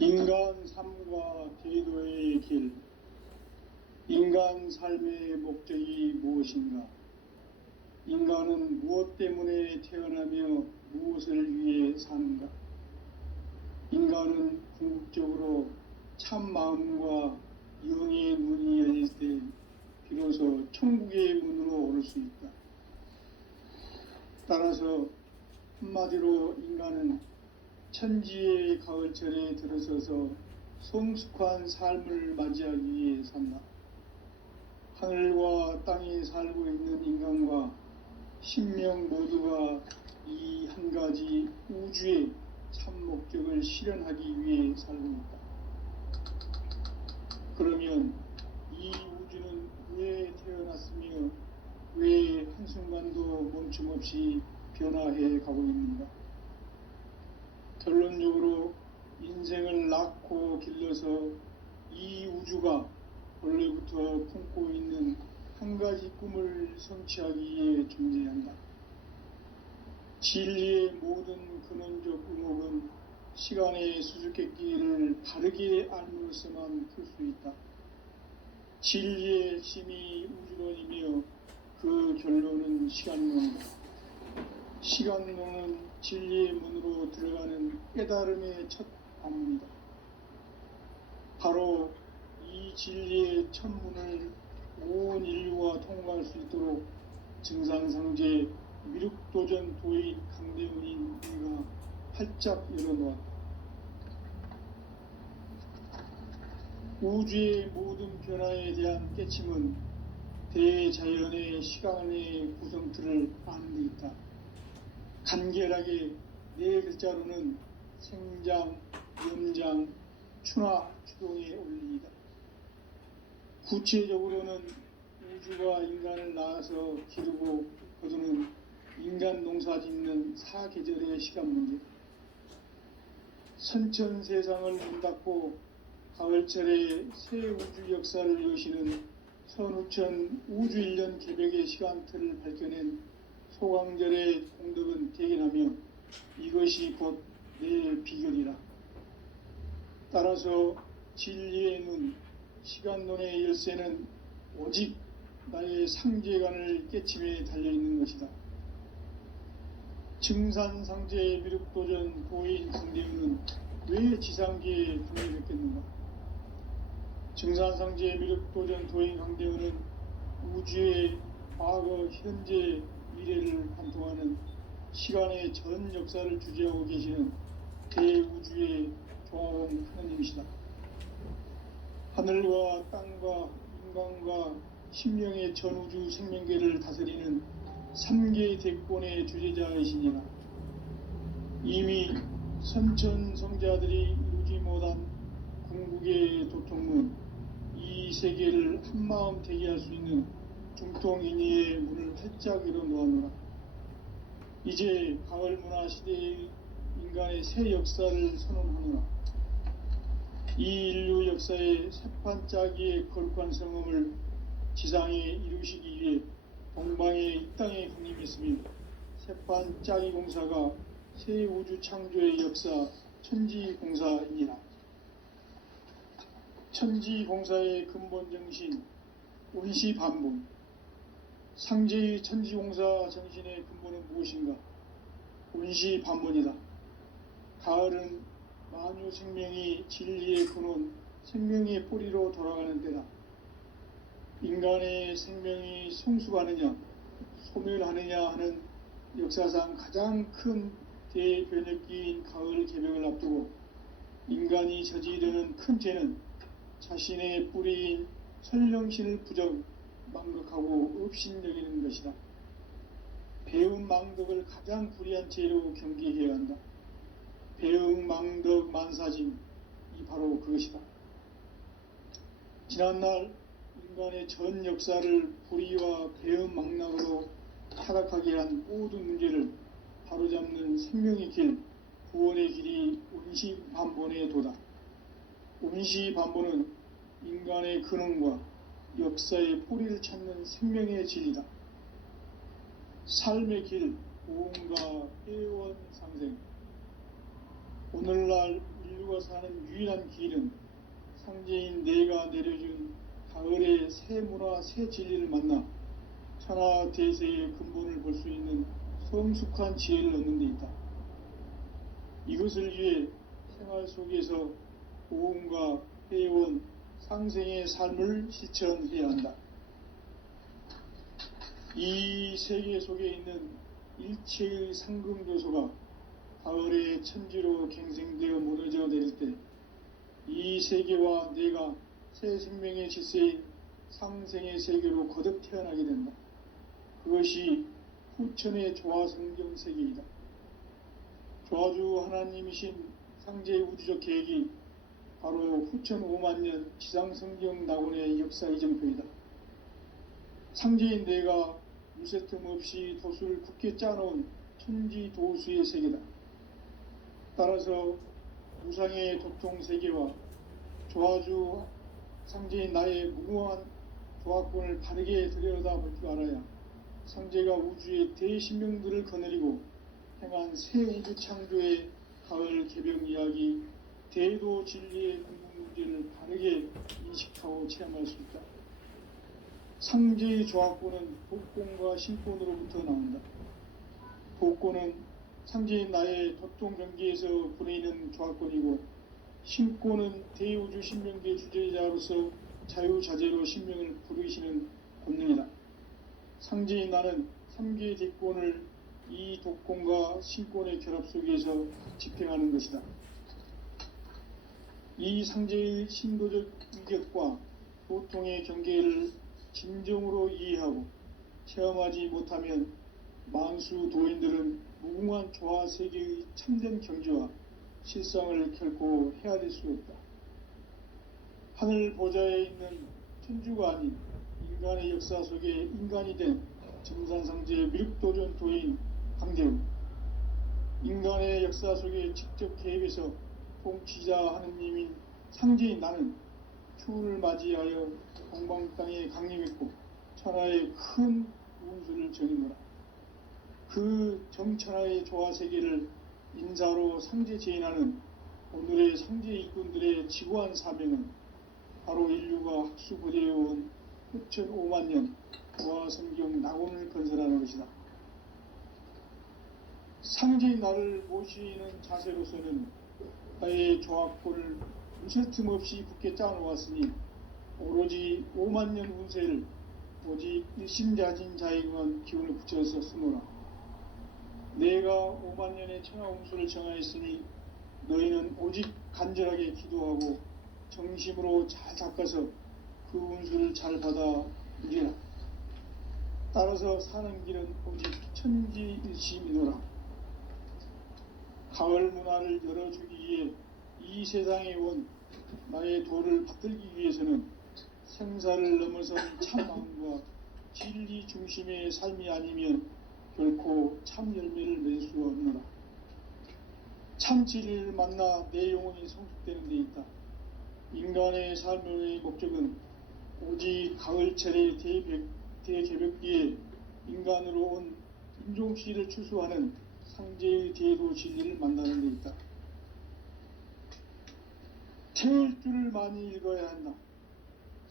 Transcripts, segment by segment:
인간 삶과 계도의 길, 인간 삶의 목적이 무엇인가? 인간은 무엇 때문에 태어나며 무엇을 위해 사는가? 인간은 궁극적으로 참 마음과 영의 문이 열릴 때 비로소 천국의 문으로 오를 수 있다. 따라서 한마디로 인간은 천지의 가을철에 들어서서 성숙한 삶을 맞이하기 위해 산다. 하늘과 땅에 살고 있는 인간과 신명 모두가 이 한 가지 우주의 참 목적을 실현하기 위해 살고 있다. 그러면 이 우주는 왜 태어났으며 왜 한순간도 멈춤 없이 변화해 가고 있는가? 결론적으로 인생을 낳고 길러서 이 우주가 원래부터 품고 있는 한 가지 꿈을 성취하기 위해 존재한다. 진리의 모든 근원적 의목은 시간의 수수께끼를 바르게 알므로서만 풀 수 있다. 진리의 핵심이 우주론이며 그 결론은 시간론이다. 시간론은 진리의 문으로 들어가는 깨달음의 첫 관문이다. 바로 이 진리의 첫 문을 온 인류가 통과할 수 있도록 증산상제 미륵도전 도인 강대훈인 우리가 활짝 열어놓았다. 우주의 모든 변화에 대한 깨침은 대자연의 시간의 구성틀을 아는 데 있다. 간결하게 네 글자로는 생장, 염장, 추나 추동의 원리이다. 구체적으로는 우주가 인간을 낳아서 기르고 거두는 인간 농사 짓는 사계절의 시간 문제다. 선천 세상을 문 닫고 가을철에 새 우주 역사를 여시는 선우천 우주 1년 개벽의 시간틀을 밝혀낸 소강절의 공덕은 대견하며 이것이 곧 내 비결이라. 따라서 진리의 눈, 시간론의 열쇠는 오직 나의 상제관을 깨침에 달려있는 것이다. 증산상제의 미륵도전 도인 강대훈은 왜 지상계에 분열했겠는가? 증산상제의 미륵도전 도인 강대훈은 우주의 과거, 현재, 미래를 관통하는 시간의 전 역사를 주재하고 계시는 대우주의 조화원 하느님이시다. 하늘과 땅과 인간과 신명의 전우주 생명계를 다스리는 3개 대권의 주재자이시니라. 이미 선천성자들이 이루지 못한 궁극의 도통문, 이 세계를 한마음 되게 할 수 있는 중통인의의 문을 활짝 열어놓았노라. 이제 가을문화 시대의 인간의 새 역사를 선언하노라. 이 인류 역사의 새판짜기의 거룩한 성음을 지상에 이루시기 위해 동방에 이 땅에 군림했으며 새판짜기 공사가 새 우주 창조의 역사 천지공사이니라. 천지공사의 근본 정신 온시반본, 상제의 천지공사 정신의 근본은 무엇인가? 온시반본이다. 가을은 만유 생명이 진리의 근원, 생명의 뿌리로 돌아가는 때다. 인간의 생명이 성숙하느냐, 소멸하느냐 하는 역사상 가장 큰 대변혁기인 가을 개벽을 앞두고 인간이 저지르는 큰 죄는 자신의 뿌리인 설령신을 부정, 망극하고 업신여기는 것이다. 배움 망덕을 가장 불의한 죄로 경계해야 한다. 배움 망덕 만사짐, 이 바로 그것이다. 지난날 인간의 전 역사를 불의와 배움 망락으로 타락하게 한 모든 문제를 바로잡는 생명의 길, 구원의 길이 온시반본의 도다. 온시반본은 인간의 근원과 역사의 뿌리를 찾는 생명의 진리다. 삶의 길, 고음과 회원 상생. 오늘날 인류 인류가 사는 유일한 길은 상제인 내가 내려준 가을의 새 문화, 새 진리를 만나 천하 대세의 근본을 볼 수 있는 성숙한 지혜를 얻는 데 있다. 이것을 위해 생활 속에서 고음과 회원, 상생의 삶을 실천해야 한다. 이 세계 속에 있는 일체의 상금요소가 가을의 천지로 갱생되어 무너져 내릴 때 이 세계와 내가 새 생명의 질서인 상생의 세계로 거듭 태어나게 된다. 그것이 후천의 조화성경 세계이다. 조화주 하나님이신 상제의 우주적 계획이 바로 후천 5만년 지상성경 낙원의 역사 이정표이다. 상제인 내가 무쇠 틈 없이 도수를 굳게 짜놓은 천지 도수의 세계다. 따라서 무상의 도통 세계와 조화주 상제인 나의 무궁한 조화권을 바르게 들여다볼 줄 알아야 상제가 우주의 대신명들을 거느리고 행한 새 우주 창조의 가을 개병 이야기, 대도 진리의 궁극 문제를 바르게 인식하고 체험할 수 있다. 상제의 조화권은 복권과 신권으로부터 나온다. 복권은 상제인 나의 도통 경계에서 부르이는 조화권이고, 신권은 대우주 신명계 주제자로서 자유자재로 신명을 부르시는 권능이다. 상제인 나는 3개의 대권을 이 독권과 신권의 결합 속에서 집행하는 것이다. 이 상제의 신도적 인격과 도통의 경계를 진정으로 이해하고 체험하지 못하면 만수 도인들은 무궁한 조화 세계의 참된 경지와 실상을 결코 헤아릴 수 없다. 하늘 보좌에 있는 천주가 아닌 인간의 역사 속에 인간이 된 증산상제의 미륵도전 도인 강대우, 인간의 역사 속에 직접 개입해서 통치자 하느님인 상제인 나는 추운을 맞이하여 동방 땅에 강림했고 천하의 큰 운수를 전이노라. 그 정천하의 조화 세계를 인사로 상제 제인하는 오늘의 상제 일꾼들의 지구한 사명은 바로 인류가 학수고대해온 후천 5만년 조화성경 낙원을 건설하는 것이다. 상제인 나를 모시는 자세로서는 나의 조합권을 무쇠 틈 없이 굳게 짜놓았으니 오로지 5만년 운세를 오직 일심자진 자에게만 기운을 붙여서 쓰노라. 내가 5만년의 천하 운수를 정하였으니 너희는 오직 간절하게 기도하고 정심으로 잘 닦아서 그 운수를 잘 받아 누리라. 따라서 사는 길은 오직 천지일심이노라. 가을 문화를 열어주기 위해 이 세상에 온 나의 도를 받들기 위해서는 생사를 넘어선 참마음과 진리 중심의 삶이 아니면 결코 참 열매를 낼 수 없노라. 참 진리를 만나 내 영혼이 성숙되는 데 있다. 인간의 삶의 목적은 오직 가을철의 대개벽기에 인간으로 온 인종씨를 추수하는 상제의 대도 진리를 만나는 데 있다. 태일주를 많이 읽어야 한다.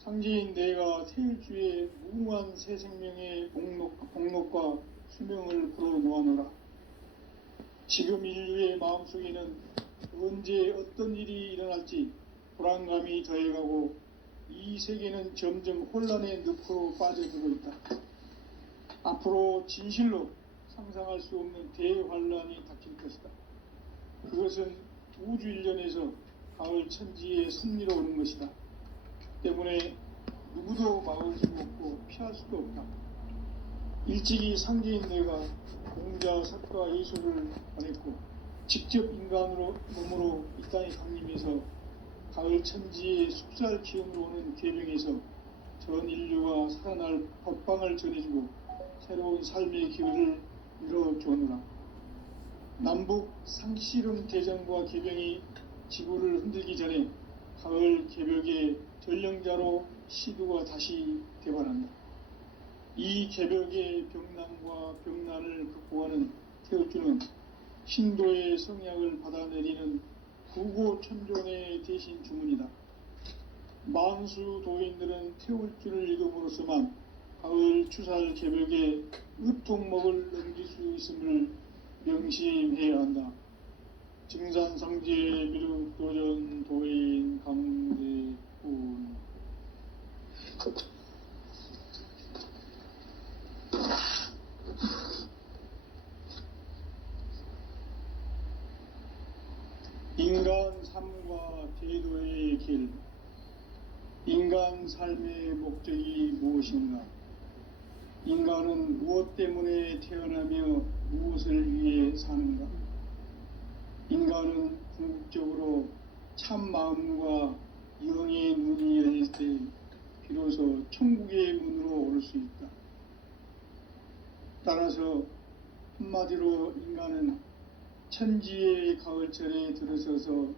상제인 내가 태일주의 무궁한 새 생명의 목록과 수명을 풀어놓아노라. 지금 인류의 마음속에는 언제 어떤 일이 일어날지 불안감이 더해가고 이 세계는 점점 혼란의 늪으로 빠져들고 있다. 앞으로 진실로 상상할 수 없는 대환란이 닥칠 것이다. 그것은 우주 일련에서 가을 천지의 섭리로 오는 것이다. 때문에 누구도 막을 수 없고 피할 수도 없다. 일찍이 상제인 내가 공자, 석가, 예수를 보냈고 직접 인간으로 몸으로 이 땅에 강림해서 가을 천지의 숲살 기운으로 오는 계명에서 전 인류가 살아날 법방을 전해주고 새로운 삶의 기회를 열어주었노라. 남북 상씨름 대전과 개병이 지구를 흔들기 전에 가을 개벽의 전령자로 시두가 다시 개발한다. 이 개벽의 병난과 병난을 극복하는 태우주는 신도의 성약을 받아내리는 부고천존의 대신 주문이다. 만수 도인들은 태울줄을 읽음으로써만 가을 추살 개벽에 으통먹을 넘길 수 있음을 명심해야 한다. 증산상제 미륵도전 도인 강대군. 인간 삶과 제도의 길. 인간 삶의 목적이 무엇인가? 인간은 무엇 때문에 태어나며 무엇을 위해 사는가? 인간은 궁극적으로 참 마음과 영의 문이 열릴 때 비로소 천국의 문으로 올 수 있다. 따라서 한마디로 인간은 천지의 가을철에 들어서서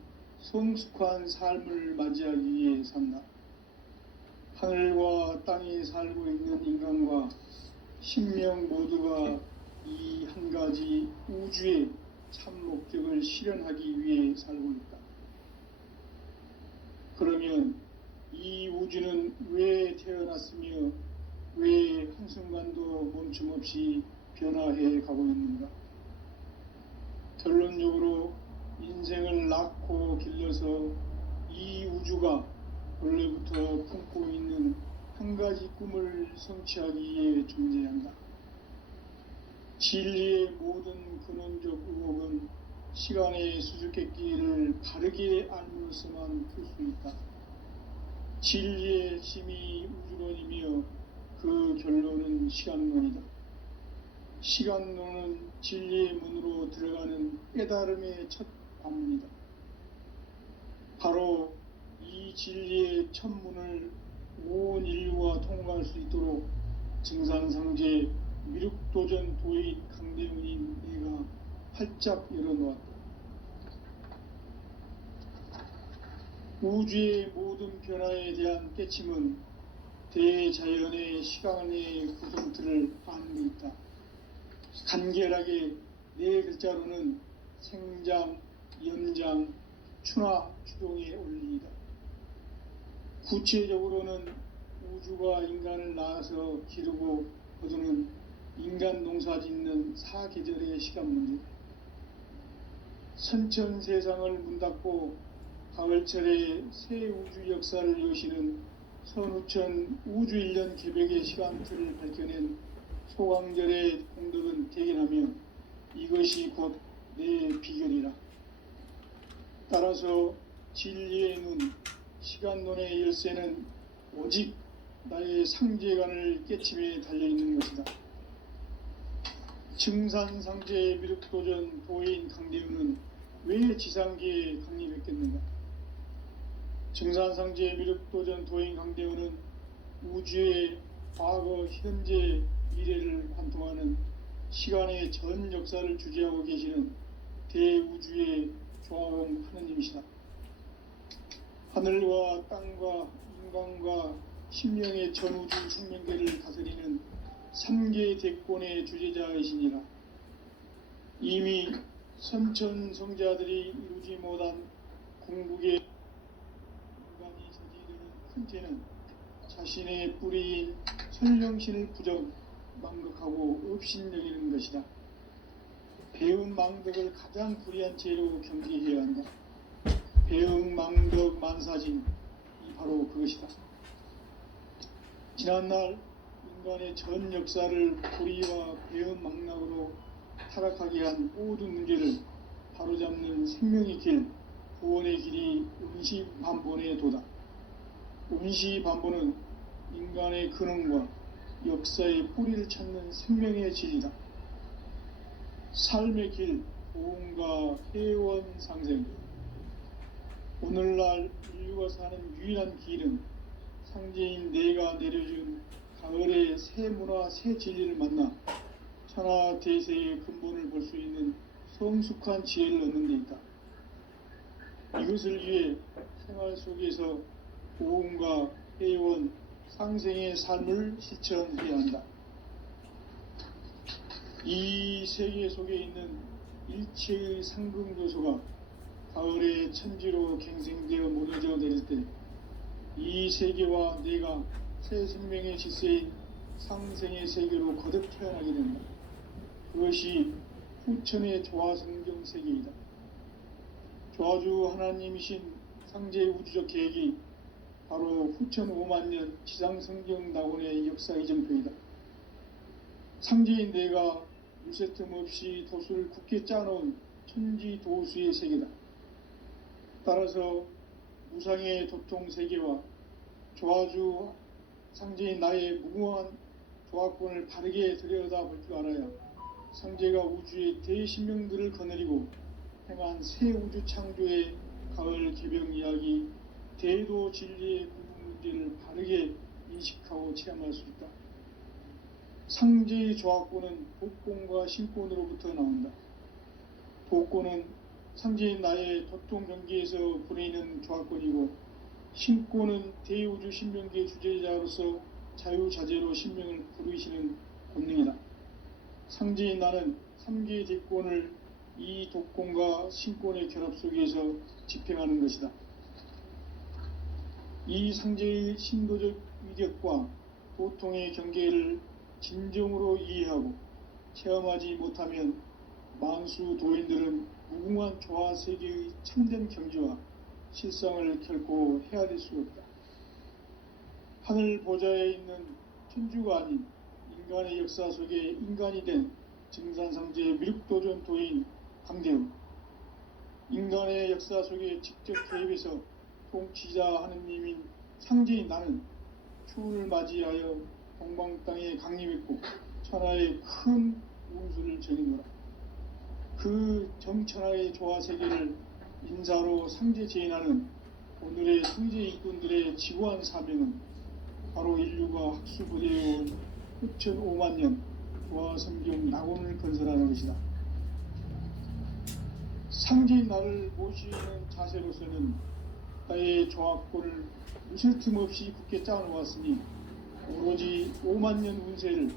성숙한 삶을 맞이하기 위해 산다. 하늘과 땅에 살고 있는 인간과 신명 모두가 이 한 가지 우주의 참 목적을 실현하기 위해 살고 있다. 그러면 이 우주는 왜 태어났으며 왜 한순간도 멈춤없이 변화해 가고 있는가? 결론적으로 인생을 낳고 길러서 이 우주가 원래부터 품고 있는 한 가지 꿈을 성취하기 위해 존재한다. 진리의 모든 근원적 의혹은 시간의 수수께끼를 바르게 알므로서만 풀 수 있다. 진리의 핵심이 우주론이며 그 결론은 시간론이다. 시간론은 진리의 문으로 들어가는 깨달음의 첫 관문이다. 바로 이 진리의 첫 문을 온 인류가 통과할 수 있도록 증산상제 미륵도전 도인 강대훈인 내가 활짝 열어놓았다. 우주의 모든 변화에 대한 깨침은 대자연의 시간의 구성틀을 아는 데 있다. 간결하게 네 글자로는 생장, 연장, 추나 추동의 원리이다. 구체적으로는 우주가 인간을 낳아서 기르고 거두는 인간 농사 짓는 사계절의 시간 문제다. 선천 세상을 문 닫고 가을철에 새 우주 역사를 여시는 선우천 우주 1년 개벽의 시간틀을 밝혀낸 소강절의 공덕은 대견하며 이것이 곧 내 비결이라. 따라서 진리의 눈, 시간론의 열쇠는 오직 나의 상제관을 깨침에 달려있는 것이다. 증산상제 미륵도전 도인 강대훈은 왜 지상계에 강림했겠는가? 증산상제 미륵도전 도인 강대훈은 우주의 과거, 현재, 미래를 관통하는 시간의 전 역사를 주재하고 계시는 대우주의 조화공 하느님이시다. 하늘과 땅과 인간과 심령의 전우주 생명계를 다스리는 3계 대권의 주제자이시니라. 이미 선천성자들이 이루지 못한 궁극의 인간이 저지르는 큰 죄는 자신의 뿌리인 설령신을 부정, 망극하고 업신여기는 것이다. 배은 망덕을 가장 불의한 죄로 경계해야 한다. 배은 망덕 만사진이 바로 그것이다. 지난날 인간의 전 역사를 불의와 배은 망락으로 타락하게 한 모든 문제를 바로잡는 생명의 길, 구원의 길이 음시반본의 도다. 음시반본은 인간의 근원과 역사의 뿌리를 찾는 생명의 진리다. 삶의 길, 보험과 회원 상생. 오늘날 인류가 사는 유일한 길은 상제인 내가 내려준 가을의 새 문화, 새 진리를 만나 천하 대세의 근본을 볼 수 있는 성숙한 지혜를 얻는 데 있다. 이것을 위해 생활 속에서 보험과 회원, 상생의 삶을 실천해야 한다. 이 세계 속에 있는 일체의 상급 요소가 가을의 천지로 갱생되어 무너져 내릴 때 이 세계와 내가 새 생명의 질서인 상생의 세계로 거듭 태어나게 된다. 그것이 후천의 조화성경 세계이다. 조화주 하나님이신 상제의 우주적 계획이 바로 후천 5만년 지상성경 낙원의 역사 이정표이다. 상제인 내가 유세 틈 없이 도수를 굳게 짜놓은 천지도수의 세계다. 따라서 무상의 도통 세계와 조화주 상제인 나의 무궁한 조화권을 바르게 들여다볼 줄 알아야 상제가 우주의 대신명들을 거느리고 행한 새 우주 창조의 가을 개병 이야기, 대도 진리의 구분 문제를 바르게 인식하고 체험할 수 있다. 상제의 조화권은 복권과 신권으로부터 나온다. 복권은 상제인 나의 도통 경계에서 보내는 조화권이고, 신권은 대우주 신명계의 주제자로서 자유자재로 신명을 부르시는 권능이다. 상제인 나는 3개의 대권을 이 독권과 신권의 결합 속에서 집행하는 것이다. 이 상제의 신도적 위력과 도통의 경계를 진정으로 이해하고 체험하지 못하면 만수 도인들은 무궁한 조화 세계의 참된 경지와 실상을 결코 헤아릴 수 없다. 하늘 보좌에 있는 천주가 아닌 인간의 역사 속에 인간이 된 증산상제의 미륵도전 도인 강대우, 인간의 역사 속에 직접 개입해서 통치자 하느님인 상제인 나는 추운을 맞이하여 동방 땅에 강림했고 천하의 큰 운수를 전해노라. 그 정천하의 조화 세계를 인사로 상제 제인하는 오늘의 상제 일꾼들의 지구한 사명은 바로 인류가 학수부대해온 후천 5만년 조화 성경 낙원을 건설하는 것이다. 상제인 나를 모시는 자세로서는 나의 조화권을 무실 틈 없이 굳게 짜놓았으니 오로지 5만년 운세를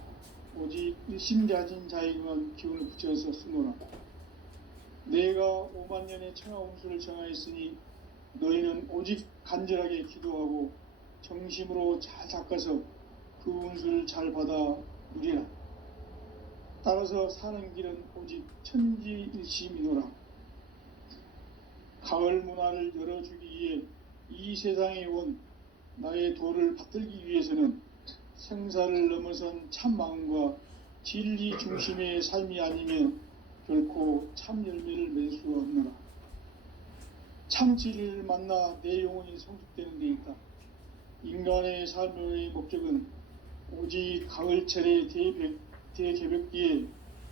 오직 일심자진 자에게만 기운을 붙여서 쓰노라. 내가 5만년의 천하 운수를 정하였으니 너희는 오직 간절하게 기도하고 정심으로 잘 닦아서 그 운수를 잘 받아 누리라. 따라서 사는 길은 오직 천지일심이노라. 가을 문화를 열어주기 위해 이 세상에 온 나의 도를 받들기 위해서는 생사를 넘어선 참 마음과 진리 중심의 삶이 아니면 결코 참 열매를 맺을 수가 없노라. 참 진리를 만나 내 영혼이 성숙되는 데 있다. 인간의 삶의 목적은 오직 가을철의 대개벽기에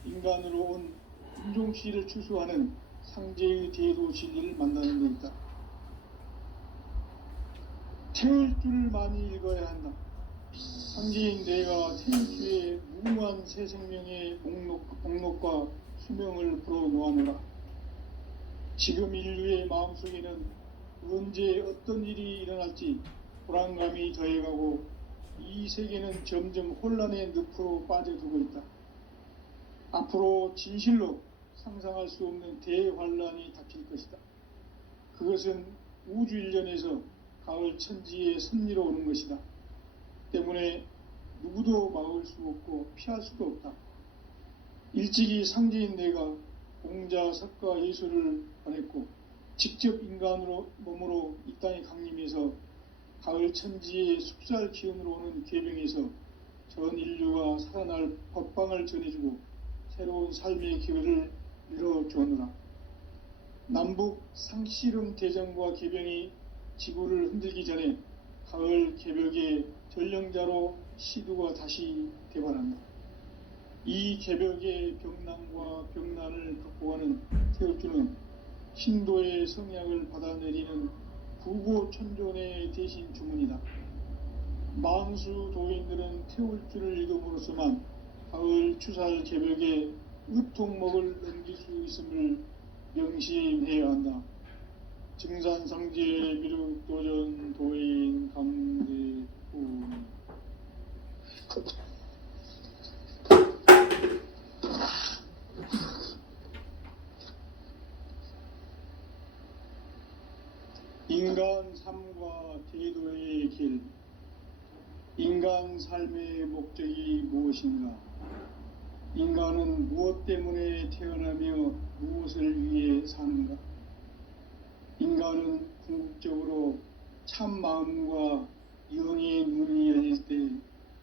인간으로 온 인종시를 추수하는 상제의 대도 진리를 만나는 데 있다. 태울 줄을 많이 읽어야 한다. 상제인 내가 태울주의 무궁한 새 생명의 목록과 수명을 불어놓아노라. 지금 인류의 마음속에는 언제 어떤 일이 일어날지 불안감이 더해가고 이 세계는 점점 혼란의 늪으로 빠져들고 있다. 앞으로 진실로 상상할 수 없는 대환란이 닥칠 것이다. 그것은 우주 일련에서 가을 천지의 섭리로 오는 것이다. 때문에 누구도 막을 수 없고 피할 수도 없다. 일찍이 상제인 내가 공자, 석가, 예수를 보냈고 직접 인간으로 몸으로 이 땅에 강림해서 가을 천지의 숲살 기운으로 오는 계병에서 전 인류가 살아날 법방을 전해주고 새로운 삶의 기회를 열어주었노라. 남북 상씨름 대전과 계병이 지구를 흔들기 전에 가을 개벽의 전령자로 시두가 다시 대발한다. 이 개벽의 병난과 병난을 극복하는 태울주는 신도의 성약을 받아내리는 구고천존의 대신 주문이다. 만수 도인들은 태울주를 읽음으로써만 가을 추살 개벽의 의통목을 넘길 수 있음을 명심해야 한다. 증산상제 미륵도전 도인 강대훈. 인간 삶과 대도의 길. 인간 삶의 목적이 무엇인가? 인간은 무엇 때문에 태어나며 무엇을 위해 사는가? 인간은 궁극적으로 참 마음과 영의 문이 열릴 때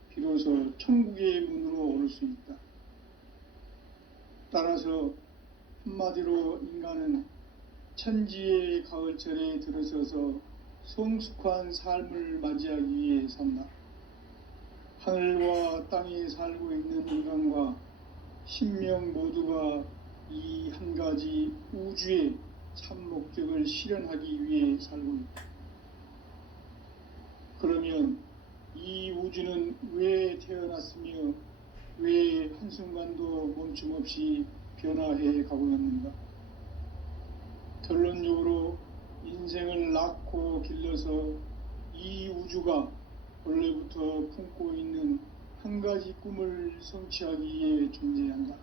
비로소 천국의 문으로 오를 수 있다. 따라서 한마디로 인간은 천지의 가을철에 들어서서 성숙한 삶을 맞이하기 위해 산다. 하늘과 땅에 살고 있는 인간과 신명 모두가 이 한 가지 우주의 참 목적을 실현하기 위해 살고 있다. 그러면 이 우주는 왜 태어났으며 왜 한순간도 멈춤 없이 변화해 가고 있는가? 결론적으로 인생을 낳고 길러서 이 우주가 원래부터 품고 있는 한 가지 꿈을 성취하기 위해 존재한다.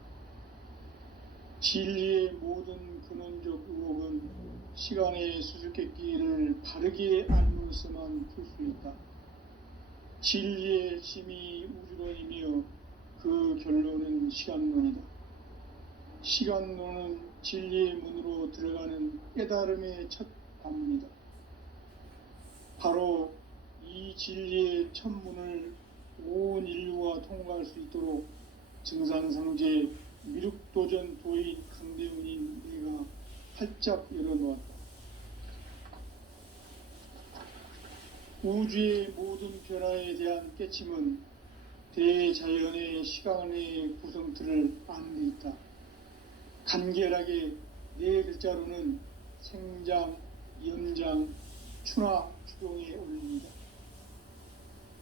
진리의 모든 근원적 의혹은 시간의 수수께끼를 바르게 알므로서만 풀 수 있다. 진리의 핵심이 우주론이며 그 결론은 시간론이다. 시간론은 진리의 문으로 들어가는 깨달음의 첫 관문이다. 바로 이 진리의 첫 문을 온 인류가 통과할 수 있도록 증산상제 미륵도전 도인 강대훈인 내가 활짝 열어놓았다. 우주의 모든 변화에 대한 깨침은 대자연의 시간의 구성틀을 아는 데 있다. 간결하게 네 글자로는 생장, 염장, 추나, 추동에 올립니다.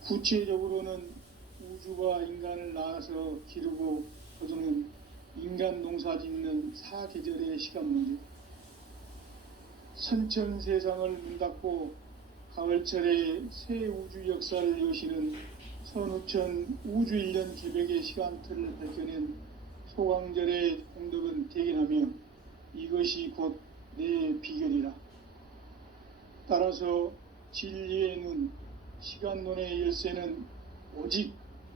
구체적으로는 우주가 인간을 낳아서 기르고 거두는 인간 농사 짓는 사계절의 시간 문제. 선천 세상을 문 닫고 가을철에 새 우주 역사를 여시는 선우천 우주 1년 계백의 시간틀을 밝혀낸 소강절의 공덕은 대견하며 이것이 곧 내 비결이라. 따라서 진리의 눈, 시간론의 열쇠는 오직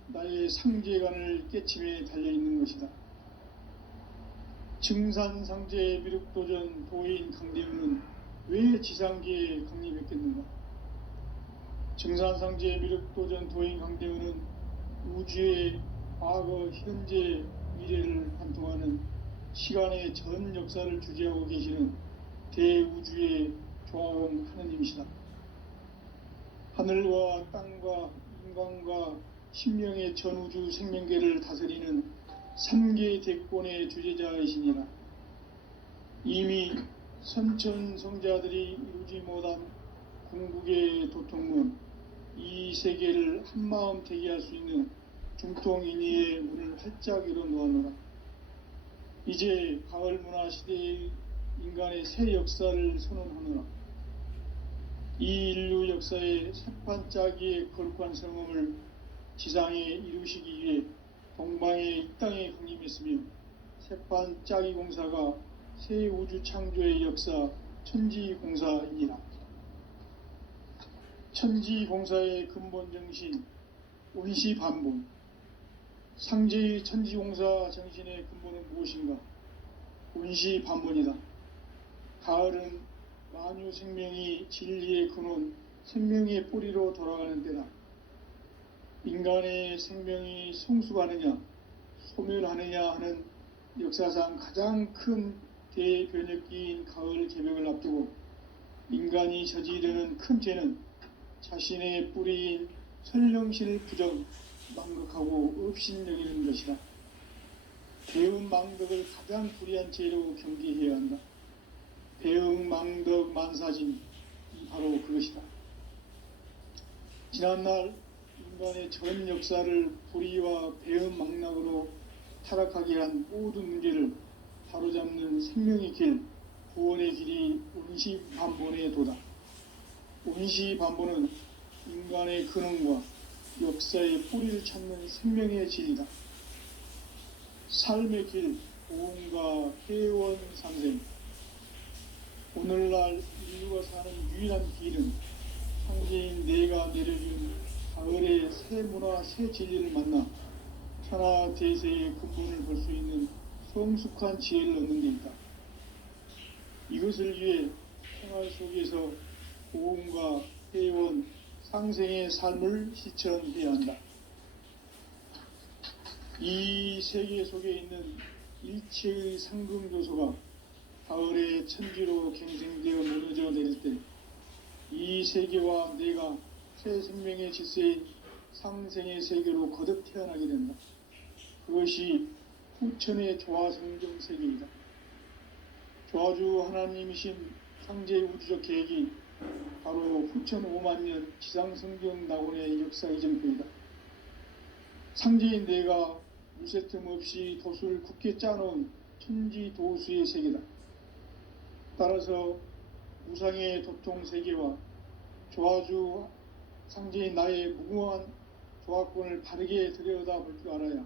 나의 상제관을 깨침에 달려있는 것이다. 증산상제 미륵도전 도인 강대훈은 왜 지상계에 강림했겠는가? 증산상제 미륵도전 도인 강대훈은 우주의 과거, 현재, 미래를 관통하는 시간의 전 역사를 주재하고 계시는 대우주의 조화음 하느님이시다. 하늘과 땅과 인간과 신명의 전우주 생명계를 다스리는 3개 대권의 주재자이시니라. 이미 선천성자들이 이루지 못한 궁극의 도통문, 이 세계를 한마음 되게 할 수 있는 중통인의의 문을 활짝 열어놓았노라. 이제 가을 문화 시대의 인간의 새 역사를 선언하노라. 이 인류 역사의 새판짜기의 거룩한 성음을 지상에 이루시기 위해 동방에 이 땅에 강림했으며 새판짜기 공사가 새 우주 창조의 역사 천지공사이니라. 천지공사의 근본 정신 원시반본. 상제의 천지공사 정신의 근본은 무엇인가? 원시반본이다. 가을은 만유 생명이 진리의 근원, 생명의 뿌리로 돌아가는 때다. 인간의 생명이 성숙하느냐, 소멸하느냐 하는 역사상 가장 큰 대변혁기인 가을 개벽을 앞두고 인간이 저지르는 큰 죄는 자신의 뿌리인 설령신을 부정, 망극하고 업신여기는 것이다. 배은망덕을 가장 불의한 죄로 경계해야 한다. 배은망덕 만사진, 바로 그것이다. 지난날 인간의 전 역사를 불의와 배은망락으로 타락하게 한 모든 문제를 바로잡는 생명의 길, 구원의 길이 원시반본의 도다. 원시반본은 인간의 근원과 역사의 뿌리를 찾는 생명의 진리다. 삶의 길, 고음과 회원 상생. 오늘날 인류가 이루어 사는 유일한 길은 상제인 내가 내려준 가을의 새 문화, 새 진리를 만나 천하 대세의 근본을 볼 수 있는 성숙한 지혜를 얻는 데 있다. 이것을 위해 생활 속에서 고음과 회원, 상생의 삶을 실천해야 한다. 이 세계 속에 있는 일체의 상승조소가 가을의 천지로 갱생되어 무너져 내릴 때 이 세계와 내가 새 생명의 질서인 상생의 세계로 거듭 태어나게 된다. 그것이 후천의 조화성경 세계이다. 조화주 하나님이신 상제의 우주적 계획이 바로 후천 5만 년 지상성경 낙원의 역사 이정표이다. 상제인 내가 무쇠틈 없이 도수를 굳게 짜놓은 천지 도수의 세계다. 따라서 우상의 도통 세계와 조화주 상제인 나의 무궁한 조화권을 바르게 들여다볼 줄 알아야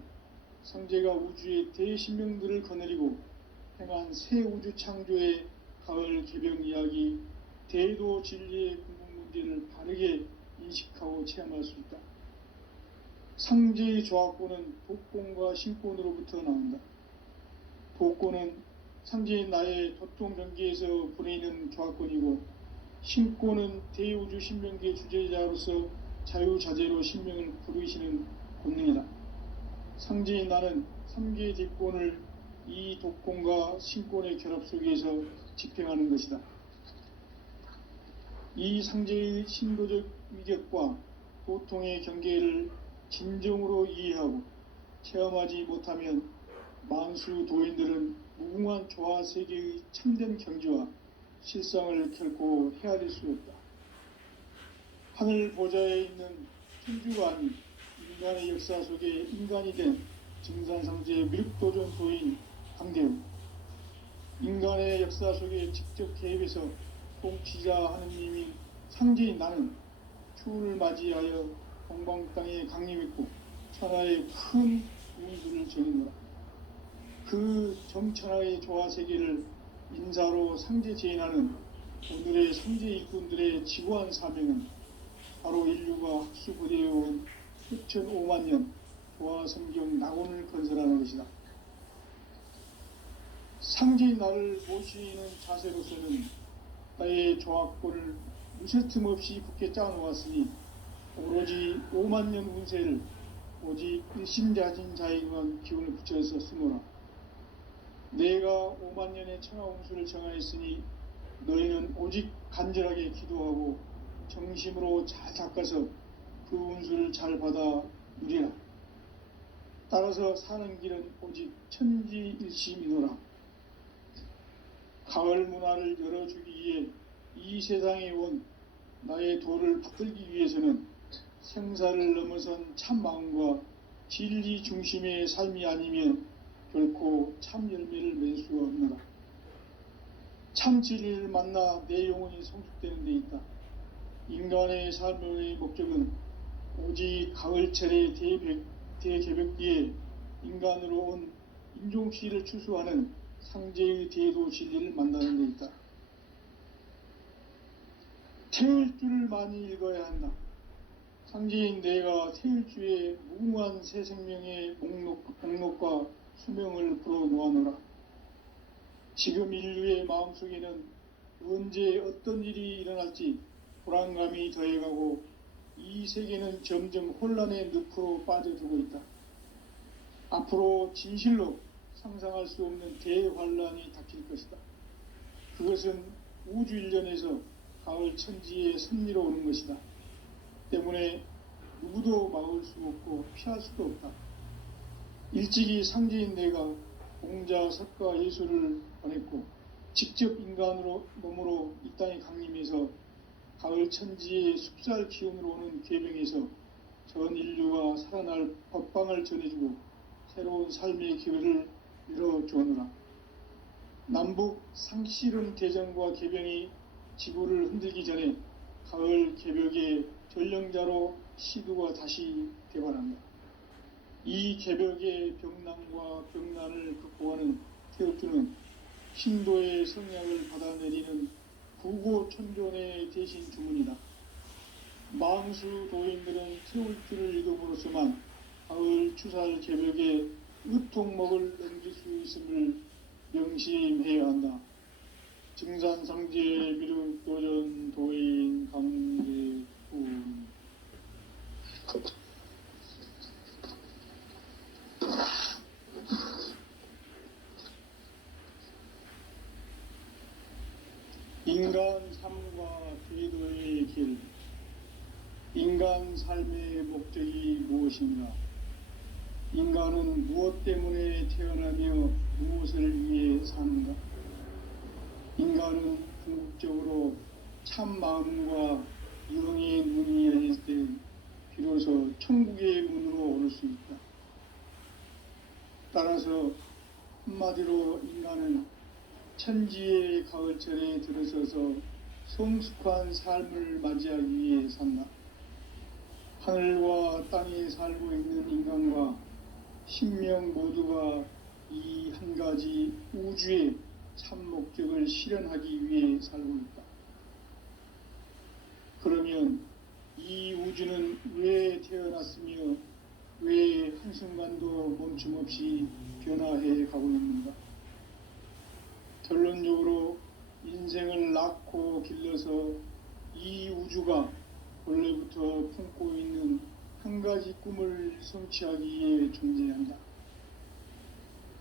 상제가 우주의 대신명들을 거느리고 행한 새 우주 창조의 가을 개병 이야기, 대도 진리의 궁극 문제를 바르게 인식하고 체험할 수 있다. 상제의 조화권은 도권과 신권으로부터 나온다. 도권은 상제인 나의 도통 경계에서 보내는 조화권이고, 신권은 대우주 신명기의 주제자로서 자유자재로 신명을 부르시는 권능이다. 상제인 나는 3개의 뒷권을 이 도권과 신권의 결합 속에서 집행하는 것이다. 이 상제의 신도적 위격과 도통의 경계를 진정으로 이해하고 체험하지 못하면 만수 도인들은 무궁한 조화 세계의 참된 경지와 실상을 결코 헤아릴 수 없다. 하늘 보좌에 있는 천주가 아닌 인간의 역사 속에 인간이 된 증산상제의 미륵도전 도인 강대우, 인간의 역사 속에 직접 개입해서 통치자 하느님인 상제인 나는 추운을 맞이하여 동방 땅에 강림했고 천하의 큰 운수를 정의노라. 그 정천하의 조화 세계를 인사로 상제 제인하는 오늘의 상제 일꾼들의 지고한 사명은 바로 인류가 학수고대해온 후천 5만 년 조화 성경 낙원을 건설하는 것이다. 상제인 나를 모시는 자세로서는 나의 조화권을 무쇠틈 없이 굳게 짜놓았으니 오로지 5만 년 운세를 오직 일심자진 자에게만 기운을 붙여서 쓰노라. 내가 5만 년의 천하 운수를 정하였으니 너희는 오직 간절하게 기도하고 정심으로 잘 닦아서 그 운수를 잘 받아 누리라. 따라서 사는 길은 오직 천지일심이노라. 가을 문화를 열어주기 위해 이 세상에 온 나의 도를 받들기 위해서는 생사를 넘어선 참 마음과 진리 중심의 삶이 아니면 결코 참 열매를 맺을 수가 없노라. 참 진리를 만나 내 영혼이 성숙되는 데 있다. 인간의 삶의 목적은 오직 가을철의 대개벽기에 인간으로 온 인종시를 추수하는 상제의 대도 진리를 만나는 데 있다. 태을 줄을 많이 읽어야 한다. 상제인 내가 태일주의 무궁한 새 생명의 목록과 수명을 불어놓아노라. 지금 인류의 마음속에는 언제 어떤 일이 일어날지 불안감이 더해가고 이 세계는 점점 혼란의 늪으로 빠져들고 있다. 앞으로 진실로 상상할 수 없는 대환란이 닥칠 것이다. 그것은 우주 일련에서 가을 천지의 섭리로 오는 것이다. 때문에 누구도 막을 수 없고 피할 수도 없다. 일찍이 상제인 내가 공자, 석가, 예수를 보냈고 직접 인간으로 몸으로 이 땅에 강림해서 가을 천지의 숲살 기운으로 오는 계명에서 전 인류가 살아날 법방을 전해주고 새로운 삶의 기회를 열어주오노라. 남북 상씨름 대전과 개병이 지구를 흔들기 전에 가을 개벽의 전령자로 시두가 다시 대발한다. 이 개벽의 병난과 병난을 극복하는 태엽주는 신도의 성약을 받아내리는 구고천존의 대신 주문이다. 망수 도인들은 태울주를 읽음으로써만 가을 추살 개벽에 으통먹을 넘길 수 있음을 명심해야 한다. 증산상제 미륵도전 도인 강대훈. 인간 삶과 궤도의 길. 인간 삶의 목적이 무엇인가? 인간은 무엇 때문에 태어나며 무엇을 위해 사는가? 인간은 궁극적으로 참 마음과 영의 문이 열릴 때 비로소 천국의 문으로 오를 수 있다. 따라서 한마디로 인간은 천지의 가을철에 들어서서 성숙한 삶을 맞이하기 위해 산다. 하늘과 땅에 살고 있는 인간과 신명 모두가 이 한 가지 우주의 참 목적을 실현하기 위해 살고 있다. 그러면 이 우주는 왜 태어났으며 왜 한순간도 멈춤 없이 변화해 가고 있는가? 결론적으로 인생을 낳고 길러서 이 우주가 원래부터 품고 있는 한 가지 꿈을 성취하기 위해 존재한다.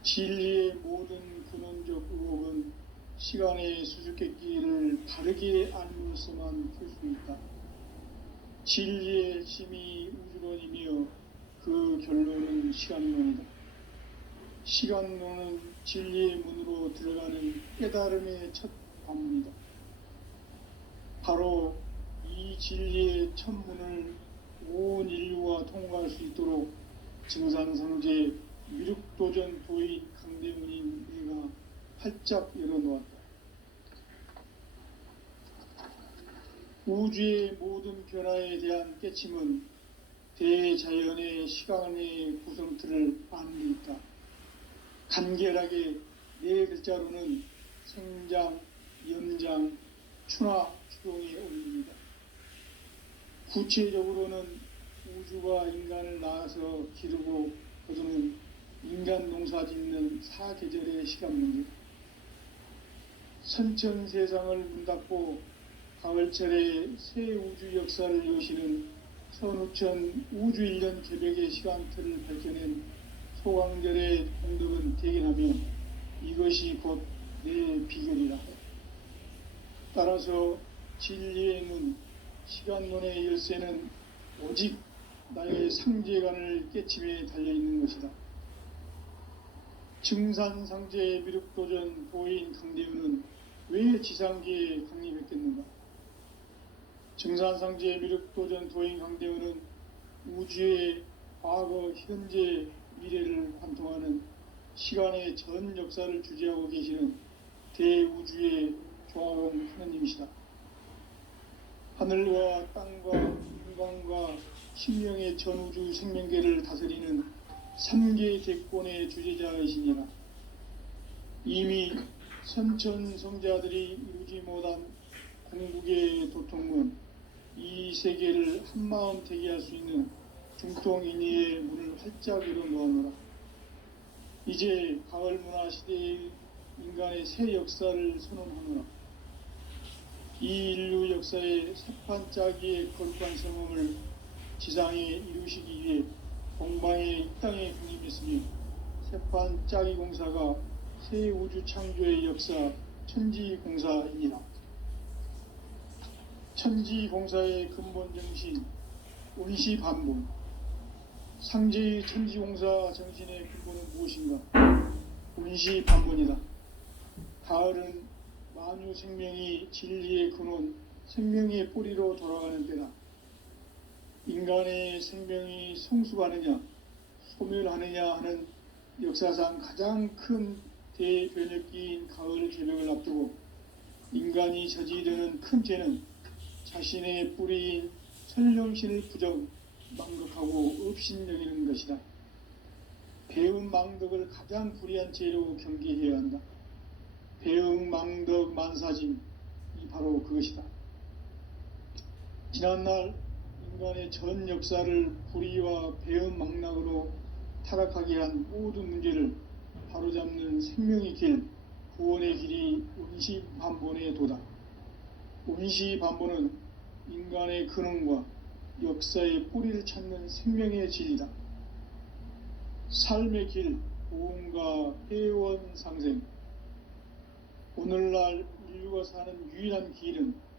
진리의 모든 근원적 의혹은 시간의 수수께끼를 바르게 알므로서만 풀 수 있다. 진리의 핵심이 우주론이며 그 결론은 시간론이다. 시간론은 진리의 문으로 들어가는 깨달음의 첫 관문이다. 바로 이 진리의 첫 문을 온 인류가 통과할 수 있도록 증산상제 미륵도전 도인 강대훈인 우리가 활짝 열어놓았다. 우주의 모든 변화에 대한 깨침은 대자연의 시간의 구성틀을 아는 데 있다. 간결하게 네 글자로는 생장, 연장, 추나 추동에 올립니다. 구체적으로는 우주가 인간을 낳아서 기르고 거두는 인간 농사 짓는 사계절의 시간 문제. 선천 세상을 문닫고 가을철에 새 우주 역사를 여시는 선우천 우주 1년 개벽의 시간틀을 밝혀낸 소강절의 공덕은 대견하며 이것이 곧 내 비결이라. 따라서 진리의 문, 시간론의 열쇠는 오직 나의 상제관을 깨침에 달려있는 것이다. 증산상제 미륵도전 도인 강대훈은 왜 지상계에 강림했겠는가? 증산상제 미륵도전 도인 강대훈은 우주의 과거, 현재, 미래를 관통하는 시간의 전 역사를 주재하고 계시는 대우주의 조화원 하느님이시다. 하늘과 땅과 인간과 신명의 전우주 생명계를 다스리는 3계 대권의 주재자이시니라. 이미 선천성자들이 이루지 못한 공국의 도통문, 이 세계를 한마음 되게 할 수 있는 중통인의의 문을 활짝 열어놓았노라. 이제 가을 문화 시대의 인간의 새 역사를 선언하노라. 이 인류 역사의 새판짜기의 거룩한 성음을 지상에 이루시기 위해 공방에 이 땅에 군림했으니 새판짜기 공사가 새 우주 창조의 역사 천지공사이니라. 천지공사의 근본 정신 온시반본. 상제의 천지공사 정신의 근본은 무엇인가? 온시반본이다. 가을은 만유 생명이 진리의 근원, 생명의 뿌리로 돌아가는 때다. 인간의 생명이 성숙하느냐, 소멸하느냐 하는 역사상 가장 큰 대변혁기인 가을 개벽을 앞두고 인간이 저지르는 큰 죄는 자신의 뿌리인 설령신을 부정, 망덕하고 업신여기는 것이다. 배운 망덕을 가장 불의한 죄로 경계해야 한다. 배응, 망덕, 만사짐, 이 바로 그것이다. 지난날 인간의 전 역사를 불의와 배은망락으로 타락하게 한 모든 문제를 바로잡는 생명의 길, 구원의 길이 운시반본에 도다. 운시반본은 인간의 근원과 역사의 뿌리를 찾는 생명의 진리다. 삶의 길, 보험과 회원 상생. 오늘날 인류가 사는 유일한 길은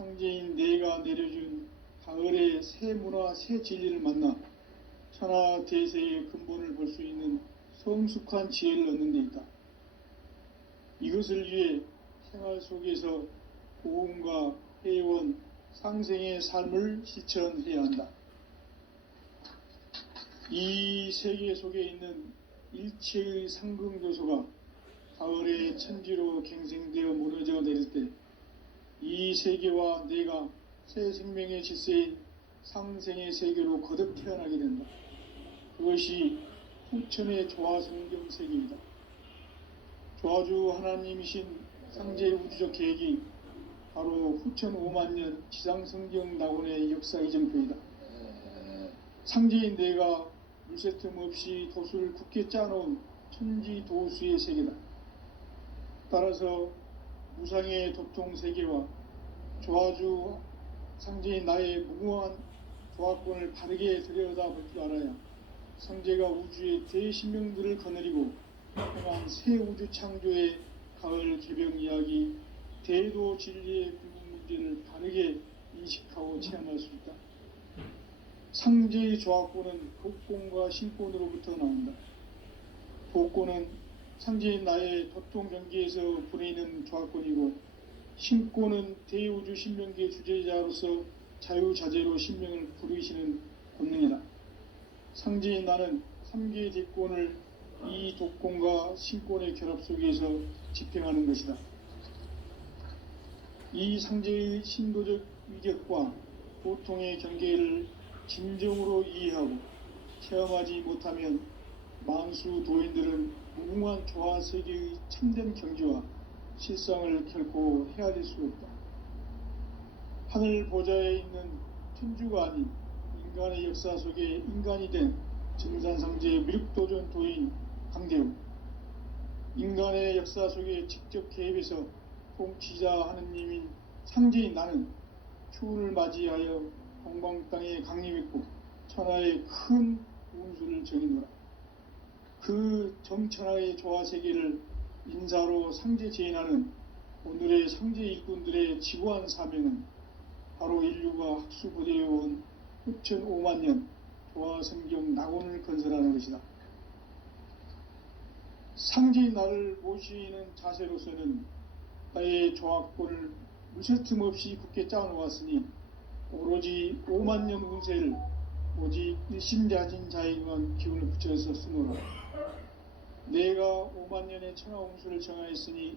상제인 내가 내려준 가을의 새 문화, 새 진리를 만나 천하 대세의 근본을 볼 수 있는 성숙한 지혜를 얻는 데 있다. 이것을 위해 생활 속에서 보험과 회원, 상생의 삶을 실천해야 한다. 이 세계 속에 있는 일체의 상승교소가 가을의 천지로 갱생되어 무너져 내릴 때 이 세계와 내가 새 생명의 질서인 상생의 세계로 거듭 태어나게 된다. 그것이 후천의 조화성경 세계이다. 조화주 하나님이신 상제의 우주적 계획이 바로 후천 5만년 지상성경 낙원의 역사 이정표이다. 상제인 내가 물새 틈 없이 도수를 굳게 짜놓은 천지 도수의 세계다. 따라서 무상의 도통 세계와 조화주 상제인 나의 무궁한 조화권을 바르게 들여다볼 줄 알아야 상제가 우주의 대신명들을 거느리고 행한 새 우주 창조의 가을 개병 이야기, 대도 진리의 궁극 문제를 바르게 인식하고 체험할 수 있다. 상제의 조화권은 복권과 신권으로부터 나온다. 복권은 상제인 나의 도통 경계에서 부리는 조화권이고, 신권은 대우주 신명기의 주제자로서 자유자재로 신명을 부르시는 권능이다. 상제인 나는 3개의 대권을 이 독권과 신권의 결합 속에서 집행하는 것이다. 이 상제의 신도적 위격과 보통의 경계를 진정으로 이해하고 체험하지 못하면 만수 도인들은 무궁한 조화세계의 참된 경지와 실상을 결코 헤아릴 수 없다. 하늘 보좌에 있는 천주가 아닌 인간의 역사 속에 인간이 된 증산상제의 미륵도전 도인 강대우, 인간의 역사 속에 직접 개입해서 통치자 하느님인 상제인 나는 추운을 맞이하여 동방 땅에 강림했고 천하의 큰 운수를 정의노라. 그 정천하의 조화세계를 인사로 상제 제인하는 오늘의 상제 일꾼들의 지고한 사명은 바로 인류가 학수부대해온 후천 5만년 조화성경 낙원을 건설하는 것이다. 상제인 나를 모시는 자세로서는 나의 조화권을 무쇠틈 없이 굳게 짜놓았으니 오로지 5만년 운세를 오직 일심자진 자에게만 기운을 붙여서 쓰노라. 내가 5만년의 천하 운수를 정하였으니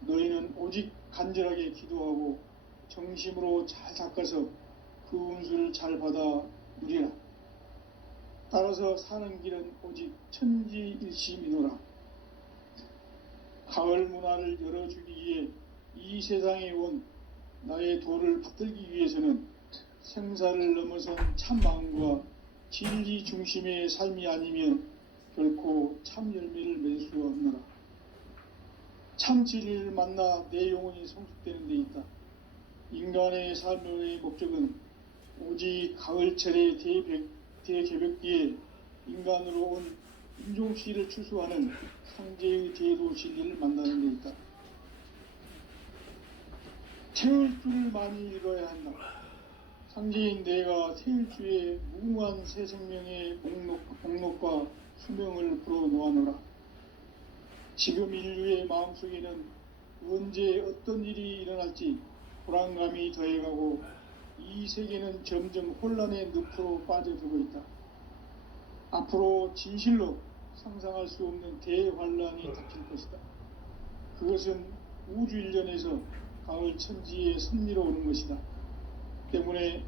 너희는 오직 간절하게 기도하고 정심으로 잘 닦아서 그 운수를 잘 받아 누리라. 따라서 사는 길은 오직 천지일심이노라. 가을 문화를 열어주기 위해 이 세상에 온 나의 도를 받들기 위해서는 생사를 넘어선 참 마음과 진리 중심의 삶이 아니면 결코 참 열매를 맺을 수 없노라. 참 진리를 만나 내 영혼이 성숙되는 데 있다. 인간의 삶의 목적은 오직 가을철의 대개벽기에 인간으로 온 인종시를 추수하는 상제의 대도 진리를 만나는 데 있다. 태울 줄을 많이 읽어야 한다. 상제인 내가 태일주의 무궁한 새 생명의 목록과 수명을 불어놓아노라. 지금 인류의 마음속에는 언제 어떤 일이 일어날지 불안감이 더해가고 이 세계는 점점 혼란의 늪으로 빠져들고 있다. 앞으로 진실로 상상할 수 없는 대환란이 닥칠 것이다. 그것은 우주 일련에서 가을 천지의 섭리로 오는 것이다. 때문에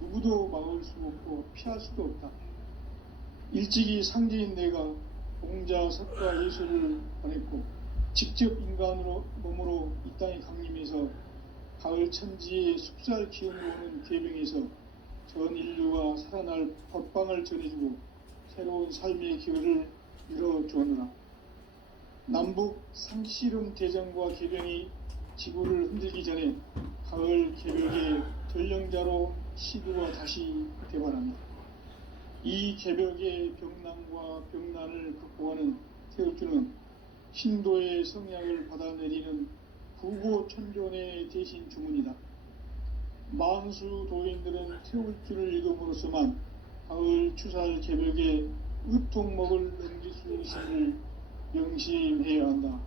누구도 막을 수 없고 피할 수도 없다. 일찍이 상제인 내가 공자, 석가, 예수를 보냈고 직접 인간으로 몸으로 이 땅에 강림해서 가을 천지의 숲살 기운으로 오는 계병에서 전 인류가 살아날 법방을 전해주고 새로운 삶의 기회를 열어주느라. 남북 상씨름 대전과 계병이 지구를 흔들기 전에 가을 개벽의 전령자로 시도가 다시 되관합니다. 이 개벽의 병난과 병난을 극복하는 태울주는 신도의 성약을 받아내리는 부고천존의 대신 주문이다. 만수 도인들은 태울주를 읽음으로써만 가을 추살 개벽의 의통목을 넘길 수 있음을 명심해야 한다.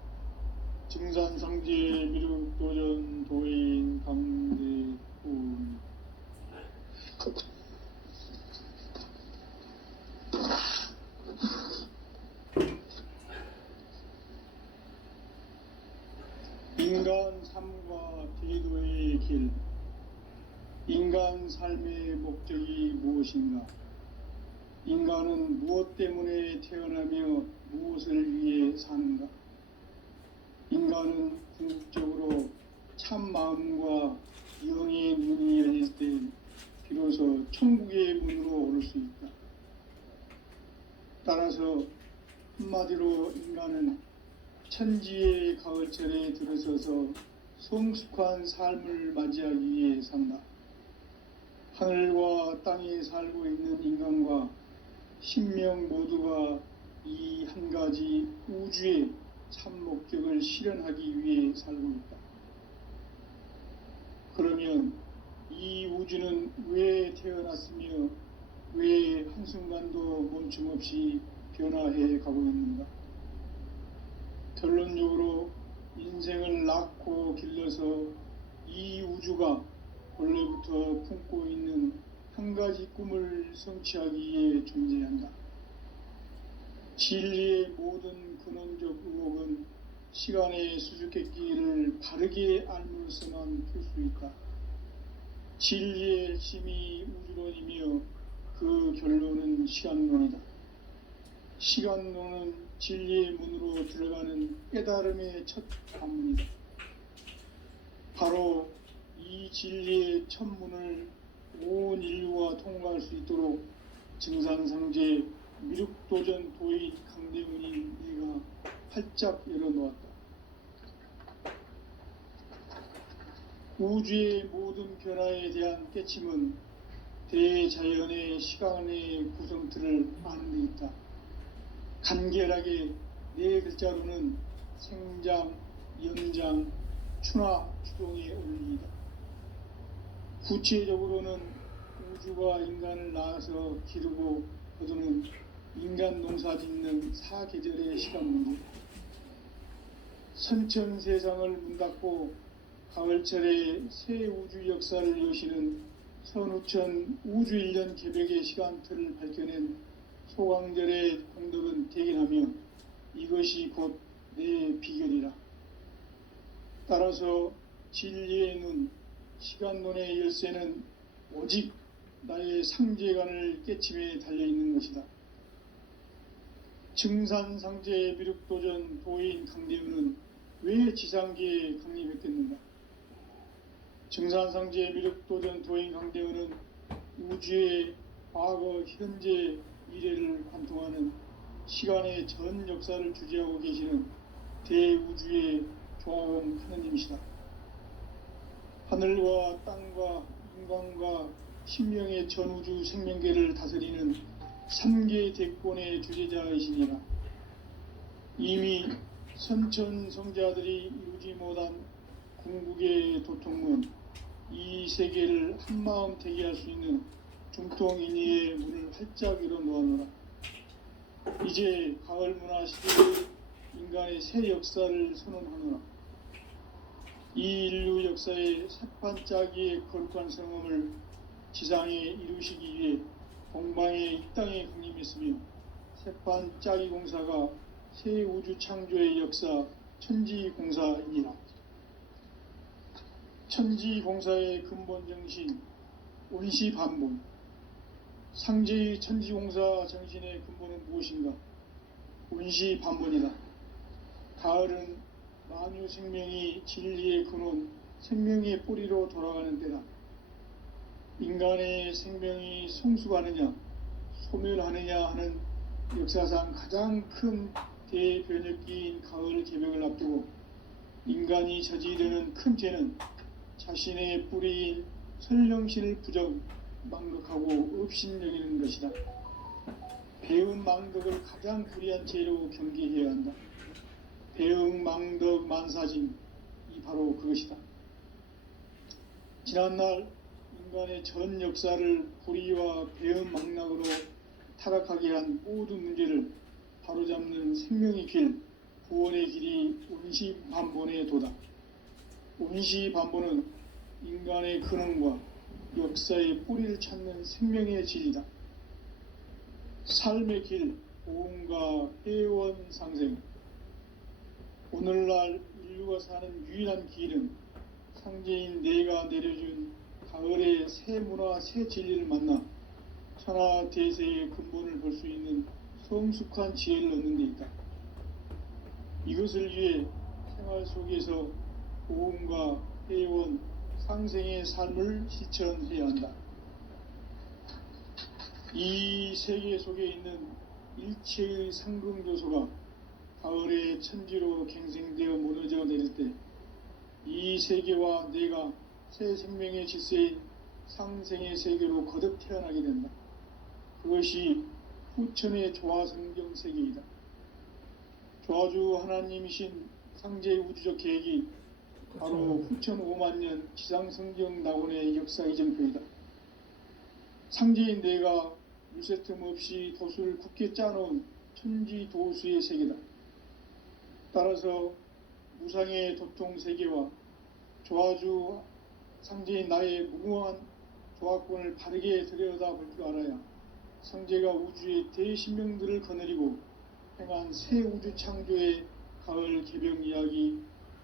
증산상제 미륵도전 도인 강대훈. 인간 삶과 대도의 길. 인간 삶의 목적이 무엇인가? 인간은 무엇 때문에 태어나며 무엇을 위해 사는가? 인간은 궁극적으로 참 마음과 영의 문이 열릴 때 비로소 천국의 문으로 오를 수 있다. 따라서 한마디로 인간은 천지의 가을철에 들어서서 성숙한 삶을 맞이하기 위해 산다. 하늘과 땅에 살고 있는 인간과 신명 모두가 이 한 가지 우주의 참 목적을 실현하기 위해 살고 있다. 그러면 이 우주는 왜 태어났으며 왜 한순간도 멈춤 없이 변화해 가고 있는가? 결론적으로 인생을 낳고 길러서 이 우주가 원래부터 품고 있는 한 가지 꿈을 성취하기 위해 존재한다. 진리의 모든 근원적 의혹은 시간의 수수께끼를 바르게 알므로서만 풀 수 있다. 진리의 핵심이 우주론이며 그 결론은 시간론이다. 시간론은 진리의 문으로 들어가는 깨달음의 첫 관문이다. 바로 이 진리의 첫 문을 온 인류가 통과할 수 있도록 증산상제 미륵도전 도인 강대훈이 내가 활짝 열어놓았다. 우주의 모든 변화에 대한 깨침은 대자연의 시간의 구성틀을 아는 데 있다. 간결하게 네 글자로는 생장, 연장, 추나 추동의 원리이다. 구체적으로는 우주가 인간을 낳아서 기르고 거두는 인간 농사 짓는 사계절의 시간 문제. 선천 세상을 문 닫고 가을철에 새 우주 역사를 여시는 선우천 우주 1년 개벽의 시간틀을 밝혀낸 소강절의 공덕은 대견하며 이것이 곧 내 비결이라. 따라서 진리의 눈, 시간론의 열쇠는 오직 나의 상제관을 깨침에 달려있는 것이다. 증산상제 미륵도전 도인 강대훈은 왜 지상계에 강림했겠는가? 증산상제 미륵도전 도인 강대훈은 우주의 과거, 현재, 미래를 관통하는 시간의 전 역사를 주재하고 계시는 대우주의 조화원 하느님이시다. 하늘과 땅과 인간과 신명의 전우주 생명계를 다스리는 3계 대권의 주재자이시니라. 이미 선천성자들이 이루지 못한 궁극의 도통문, 이 세계를 한마음 되게 할 수 있는 중통인의의 문을 활짝 열어놓았노라. 이제 가을 문화 시대의 인간의 새 역사를 선언하노라. 이 인류 역사의 새판짜기의 거룩한 성험을 지상에 이루시기 위해 동방의 이 땅에 강림했으며 새판짜기 공사가 새 우주 창조의 역사 천지공사이니라. 천지공사의 근본 정신 온시반본. 상제의 천지공사 정신의 근본은 무엇인가? 온시반본이다. 가을은 만유 생명이 진리의 근원 생명의 뿌리로 돌아가는 때다. 인간의 생명이 성숙하느냐 소멸하느냐 하는 역사상 가장 큰 대변혁기인 가을 개벽을 앞두고 인간이 저지르는 큰 죄는 자신의 뿌리인 설령신을 부정 망극하고 업신여기는 것이다. 배은 망덕을 가장 불의한 죄로 경계해야 한다. 배응 망덕 만사진, 이 바로 그것이다. 지난날 인간의 전 역사를 불의와 배은 망락으로 타락하게 한 모든 문제를 바로잡는 생명의 길, 구원의 길이 운시반본의 도다. 운시반본은 인간의 근원과 역사의 뿌리를 찾는 생명의 진리다. 삶의 길, 보험과 회원 상생. 오늘날 인류가 사는 유일한 길은 상제인 내가 내려준 가을의 새 문화, 새 진리를 만나 천하 대세의 근본을 볼 수 있는 성숙한 지혜를 얻는 데 있다. 이것을 위해 생활 속에서 보험과 회원, 상생의 삶을 실천해야 한다. 이 세계 속에 있는 일체의 상금요소가 가을의 천지로 갱생되어 무너져 내릴 때 이 세계와 내가 새 생명의 질서인 상생의 세계로 거듭 태어나게 된다. 그것이 후천의 조화성경 세계이다. 조화주 하나님이신 상제의 우주적 계획이 바로 후천 5만년 지상성경 낙원의 역사 이정표이다. 상제인 내가 물새틈 없이 도수를 굳게 짜놓은 천지도수의 세계다. 따라서 무상의 도통 세계와 조화주 상제인 나의 무궁한 조화권을 바르게 들여다볼 줄 알아야 상제가 우주의 대신명들을 거느리고 행한 새 우주 창조의 가을 개벽 이야기,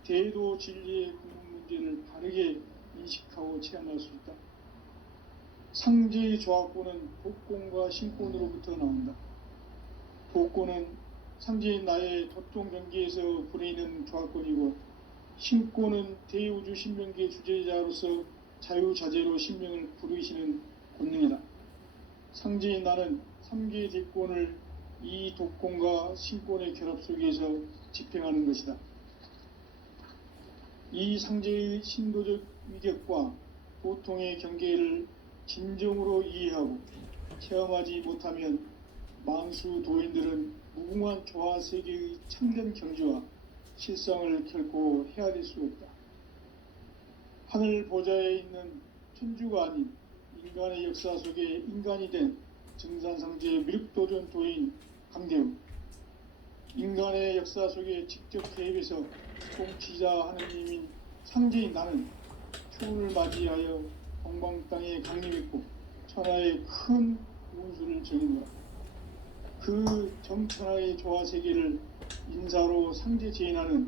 대도 진리의 궁극 문제를 바르게 인식하고 체험할 수 있다. 상제의 조화권은 독권과 신권으로부터 나온다. 독권은 상제인 나의 도통 경계에서 부리는 조화권이고, 신권은 대우주 신명계 주제자로서 자유자재로 신명을 부르시는 권능이다. 상제인 나는 3개의 대권을 이 독권과 신권의 결합 속에서 집행하는 것이다. 이 상제의 신도적 위격과 도통의 경계를 진정으로 이해하고 체험하지 못하면 만수 도인들은 무궁한 조화 세계의 참된 경지와 실상을 결코 헤아릴 수 없다. 하늘 보좌에 있는 천주가 아닌 인간의 역사 속에 인간이 된 증산상제의 미륵도전 도인 강대우, 인간의 역사 속에 직접 개입해서 통치자 하느님인 상제인 나는 초운을 맞이하여 동방 땅에 강림했고 천하의 큰 운수를 정했노라. 그 정천하의 조화 세계를 인사로 상제 제인하는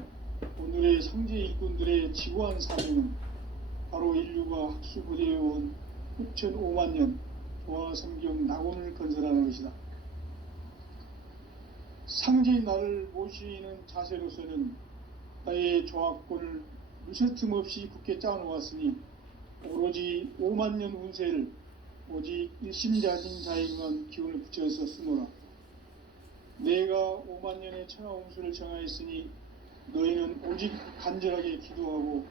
오늘의 상제 일꾼들의 지구한 사명은 바로 인류가 학수부대해온 후천 5만년 조화성경 낙원을 건설하는 것이다. 상제인 나를 모시는 자세로서는 나의 조화권을 무쇠틈 없이 굳게 짜놓았으니 오로지 5만년 운세를 오직 일심자진 자에게만 기운을 붙여서 쓰노라. 내가 5만년의 천하 운수를 정하였으니 너희는 오직 간절하게 기도하고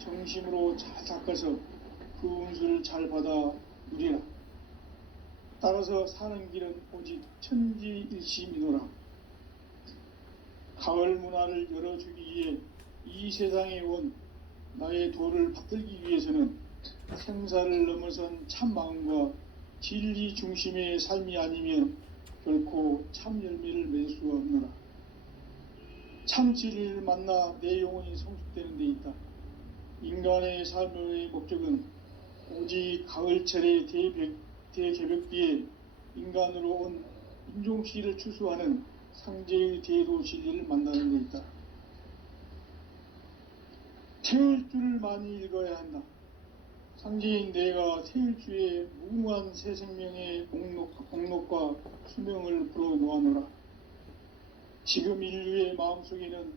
정심으로 잘 닦아서 그 운수를 잘 받아 누리라. 따라서 사는 길은 오직 천지일심이노라. 가을 문화를 열어주기 위해 이 세상에 온 나의 도를 받들기 위해서는 생사를 넘어선 참 마음과 진리 중심의 삶이 아니면 결코 참 열매를 맺을 수가 없노라. 참 진리를 만나 내 영혼이 성숙되는 데 있다. 인간의 삶의 목적은 오직 가을철의 대개벽 뒤에 인간으로 온 인종시를 추수하는 상제의 대도 진리를 만나는 데 있다. 태일주를 많이 읽어야 한다. 상제인 내가 태일주의 무궁한 새 생명의 공록과 수명을 불어놓아노라. 지금 인류의 마음속에는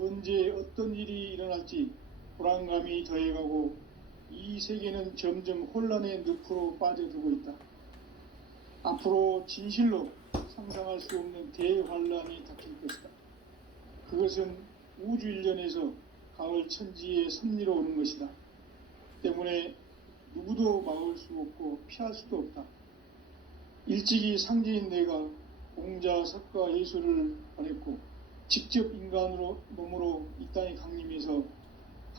언제 어떤 일이 일어날지 불안감이 더해가고 이 세계는 점점 혼란의 늪으로 빠져들고 있다. 앞으로 진실로 상상할 수 없는 대환란이 닥칠 것이다. 그것은 우주 일련에서 가을 천지의 섭리로 오는 것이다. 때문에 누구도 막을 수 없고 피할 수도 없다. 일찍이 상제인 내가 공자, 석가, 예수를 보냈고 직접 인간으로 몸으로 이 땅에 강림해서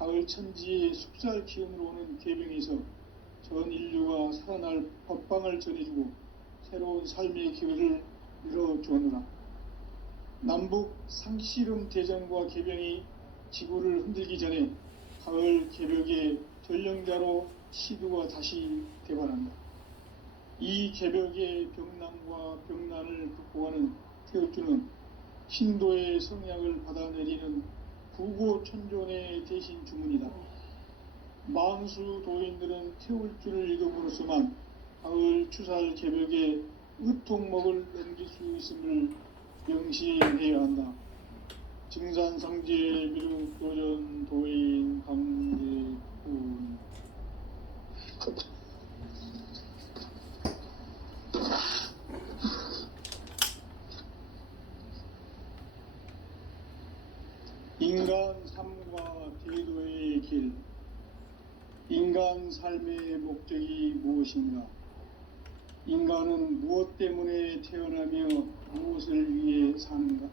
가을 천지의 숲살 기운으로 오는 계병에서 전 인류가 살아날 법방을 전해주고 새로운 삶의 기회를 열어주었노라. 남북 상씨름 대전과 계병이 지구를 흔들기 전에 가을 개벽의 전령자로 시두가 다시 대발한다. 이 개벽의 병난과 병난을 극복하는 태울주는 신도의 성약을 받아내리는 부고천존의 대신 주문이다. 만수 도인들은 태울주를 읽음으로써만 가을 추살 개벽의 의통목을 넘길 수 있음을 명시해야 한다. 증산상제 미륵도전 도인 강대군. 인간 삶과 대도의 길. 인간 삶의 목적이 무엇인가? 인간은 무엇 때문에 태어나며 무엇을 위해 사는가?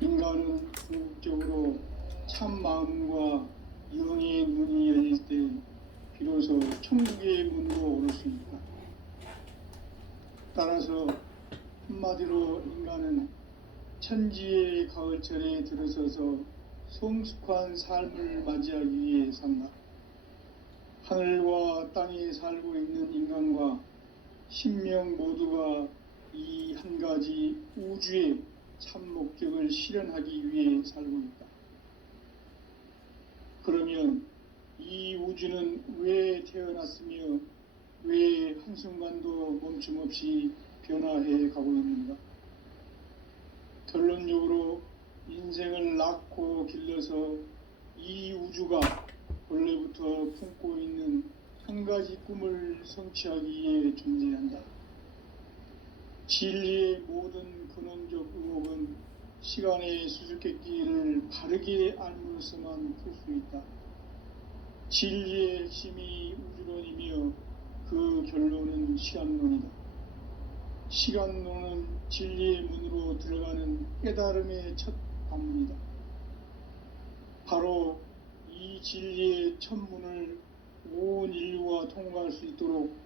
인간은 궁극적으로 참 마음과 영의 문이 열릴 때 비로소 천국의 문으로 오를 수 있다. 따라서 한마디로 인간은 천지의 가을철에 들어서서 성숙한 삶을 맞이하기 위해 산다. 하늘과 땅에 살고 있는 인간과 신명 모두가 이 한 가지 우주의 참 목적을 실현하기 위해 살고 있다. 그러면 이 우주는 왜 태어났으며 왜 한순간도 멈춤없이 변화해 가고 있는가? 결론적으로 인생을 낳고 길러서 이 우주가 본래부터 품고 있는 한 가지 꿈을 성취하기 위해 존재한다. 진리의 모든 근원적 의혹은 시간의 수수께끼를 바르게 알므로서만 풀 수 있다. 진리의 핵심이 우주론이며 그 결론은 시간론이다. 시간론은 진리의 문으로 들어가는 깨달음의 첫 관문이다. 바로 이 진리의 첫 문을 온 인류가 통과할 수 있도록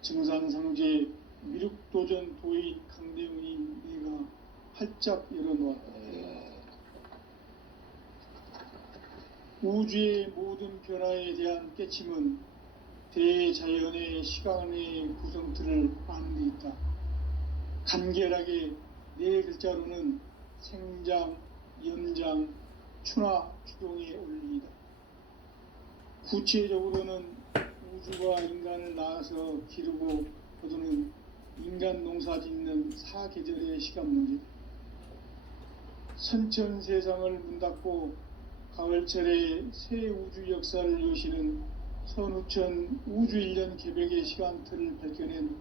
증산상제 미륵도전 도인 강대훈인 내가 활짝 열어놓았다. 우주의 모든 변화에 대한 깨침은 대자연의 시간의 구성틀을 아는 데 있다. 간결하게 네 글자로는 생장, 연장, 추나 추동의 원리이다. 구체적으로는 우주가 인간을 낳아서 기르고 거두는 인간 농사 짓는 사계절의 시간 문제다. 선천 세상을 문 닫고 가을철에 새 우주 역사를 여시는 선우천 우주 일년 개벽의 시간틀을 밝혀낸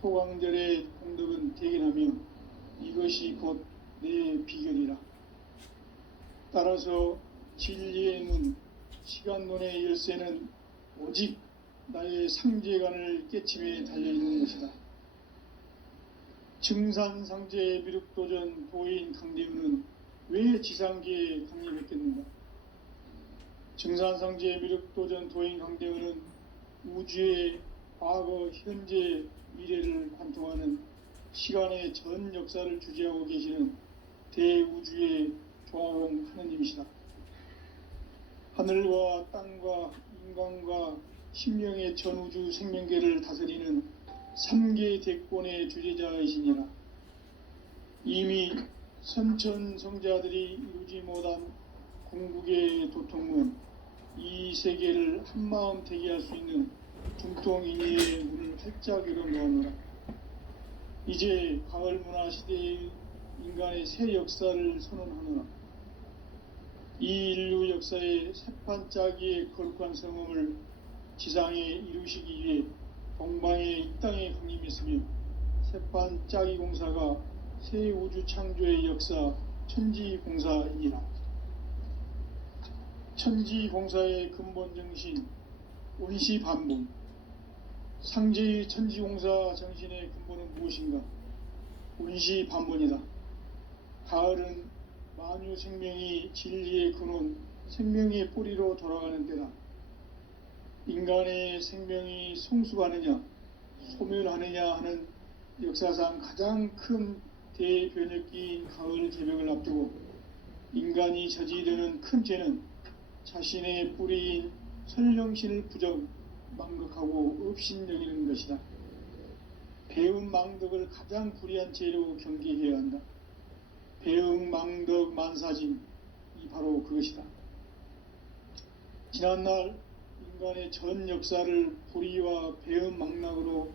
소강절의 공덕은 대견하며 이것이 곧 내 비결이라. 따라서 진리의 문, 시간론의 열쇠는 오직 나의 상제관을 깨침에 달려있는 것이다. 증산상제 미륵도전 도인 강대훈은 왜 지상계에 강림했겠는가? 증산상제 미륵도전 도인 강대훈은 우주의 과거, 현재, 미래를 관통하는 시간의 전 역사를 주재하고 계시는 대우주의 조화공 하느님이시다. 하늘과 땅과 인간과 신명의 전우주 생명계를 다스리는 3계 대권의 주재자이시니라. 이미 선천 성자들이 이루지 못한 궁극의 도통문, 이 세계를 한마음 되게 할 수 있는 중통인의의 문을 활짝 열어놓으노라. 이제 가을 문화 시대의 인간의 새 역사를 선언하노라. 이 인류 역사의 새판짜기의 거룩한 성음을 지상에 이루시기 위해 동방의 이 땅에 강림했으며 새판짜기 공사가 새 우주 창조의 역사 천지공사이니라. 천지공사의 근본 정신 원시반본. 상제의 천지공사 정신의 근본은 무엇인가? 원시반본이다. 가을은 만유 생명이 진리의 근원, 생명의 뿌리로 돌아가는 때다. 인간의 생명이 성숙하느냐, 소멸하느냐 하는 역사상 가장 큰 대변혁기인 가을 개벽을 앞두고 인간이 저지르는 큰 죄는 자신의 뿌리인 선령신을 부정, 망극하고 업신여기는 것이다. 배음 망덕을 가장 불의한 죄로 경계해야 한다. 배음 망덕 만사진, 이 바로 그것이다. 지난날 인간의 전 역사를 불의와 배음 망락으로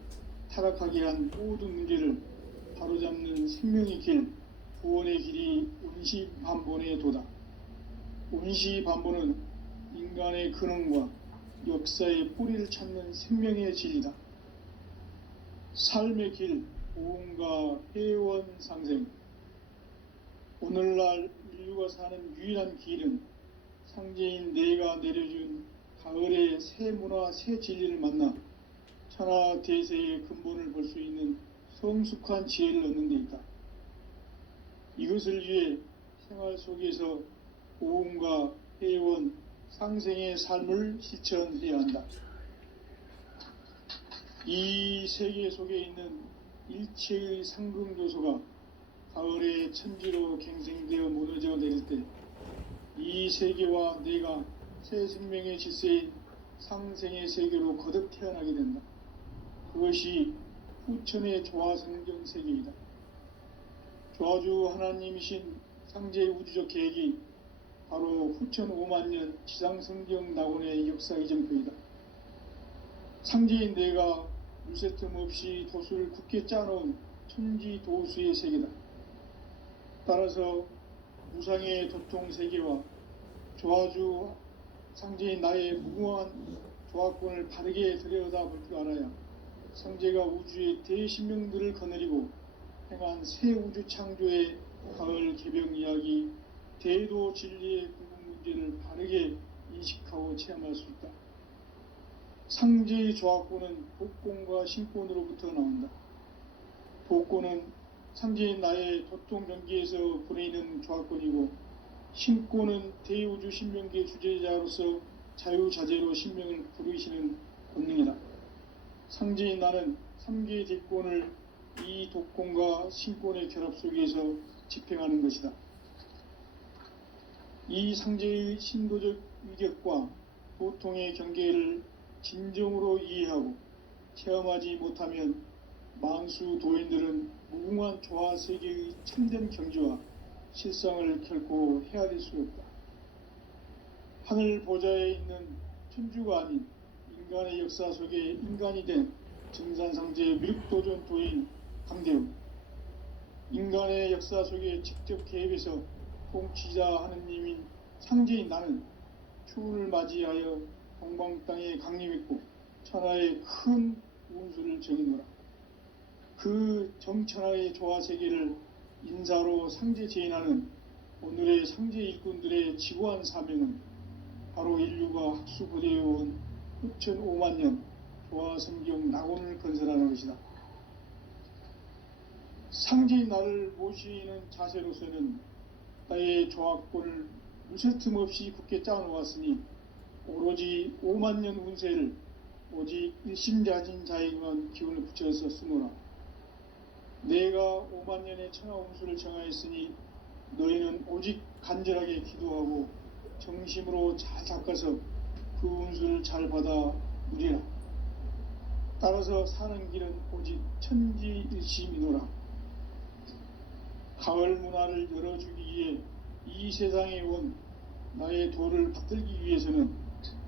타락하게 한 모든 문제를 바로잡는 생명의 길, 구원의 길이 원시반본의 도다. 원시반본은 인간의 근원과 역사의 뿌리를 찾는 생명의 진리다. 삶의 길, 보험과 회원 상생. 오늘날 인류가 사는 유일한 길은 상제인 내가 내려준 가을의 새 문화, 새 진리를 만나 천하 대세의 근본을 볼 수 있는 성숙한 지혜를 얻는 데 있다. 이것을 위해 생활 속에서 보험과 회원, 상생의 삶을 실천해야 한다. 이 세계 속에 있는 일체의 상금 요소가 가을의 천지로 갱생되어 무너져 내릴 때 이 세계와 내가 새 생명의 질서인 상생의 세계로 거듭 태어나게 된다. 그것이 후천의 조화성경 세계이다. 조화주 하나님이신 상제의 우주적 계획이 바로 후천 5만년 지상성경 낙원의 역사 이정표이다. 상제인 내가 물새 틈 없이 도수를 굳게 짜놓은 천지 도수의 세계다. 따라서 무상의 도통 세계와 조화주 상제인 나의 무궁한 조화권을 바르게 들여다볼 줄 알아야 상제가 우주의 대신명들을 거느리고 행한 새 우주 창조의 가을 개벽 이야기, 대도 진리의 궁극 문제를 바르게 인식하고 체험할 수 있다. 상제의 조화권은 복권과 신권으로부터 나온다. 복권은 상제인 나의 도통 경계에서 보내는 조화권이고, 신권은 대우주 신명계 주제자로서 자유자재로 신명을 부르시는 본능이다. 상제인 나는 3개의 뒷권을 이 독권과 신권의 결합 속에서 집행하는 것이다. 이 상제의 신도적 위격과 도통의 경계를 진정으로 이해하고 체험하지 못하면 만수 도인들은 무궁한 조화 세계의 참된 경지와 실상을 결코 헤아릴 수 없다. 하늘 보좌에 있는 천주가 아닌 인간의 역사 속에 인간이 된 증산상제 미륵도전 도인 강대웅, 인간의 역사 속에 직접 개입해서 통치자 하느님인 상제인 나는 추운을 맞이하여 동방 땅에 강림했고 천하의 큰 운수를 정해노라. 그 정천하의 조화세계를 인사로 상제 제인하는 오늘의 상제 일꾼들의 지고한 사명은 바로 인류가 학수고대해온 후천 5만년 조화성경 낙원을 건설하는 것이다. 상제인 나를 모시는 자세로서는 나의 조화권을 무쇠 틈 없이 굳게 짜놓았으니 오로지 5만년 운세를 오직 일심자진 자에게만 기운을 붙여서 쓰노라. 내가 5만년의 천하 운수를 정하였으니 너희는 오직 간절하게 기도하고 정심으로 잘 닦아서 그 운수를 잘 받아 누리라. 따라서 사는 길은 오직 천지일심이노라. 가을 문화를 열어주기 위해 이 세상에 온 나의 도를 받들기 위해서는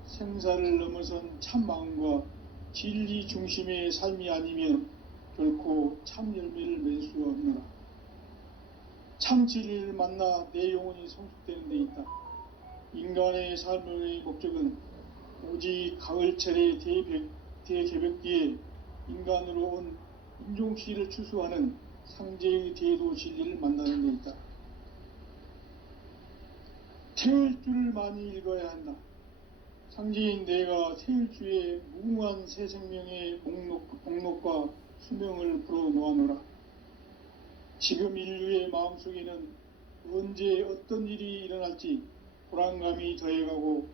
생사를 넘어선 참 마음과 진리 중심의 삶이 아니면 결코 참 열매를 맺을 수가 없노라. 참 진리를 만나 내 영혼이 성숙되는 데 있다. 인간의 삶의 목적은 오직 가을철의 대개벽기에 인간으로 온 인종씨를 추수하는 상제의 대도 진리를 만나는 데 있다. 태일주를 많이 읽어야 한다. 상제인 내가 태일주의 무궁한 새 생명의 목록과 수명을 불어놓아노라. 지금 인류의 마음속에는 언제 어떤 일이 일어날지 불안감이 더해가고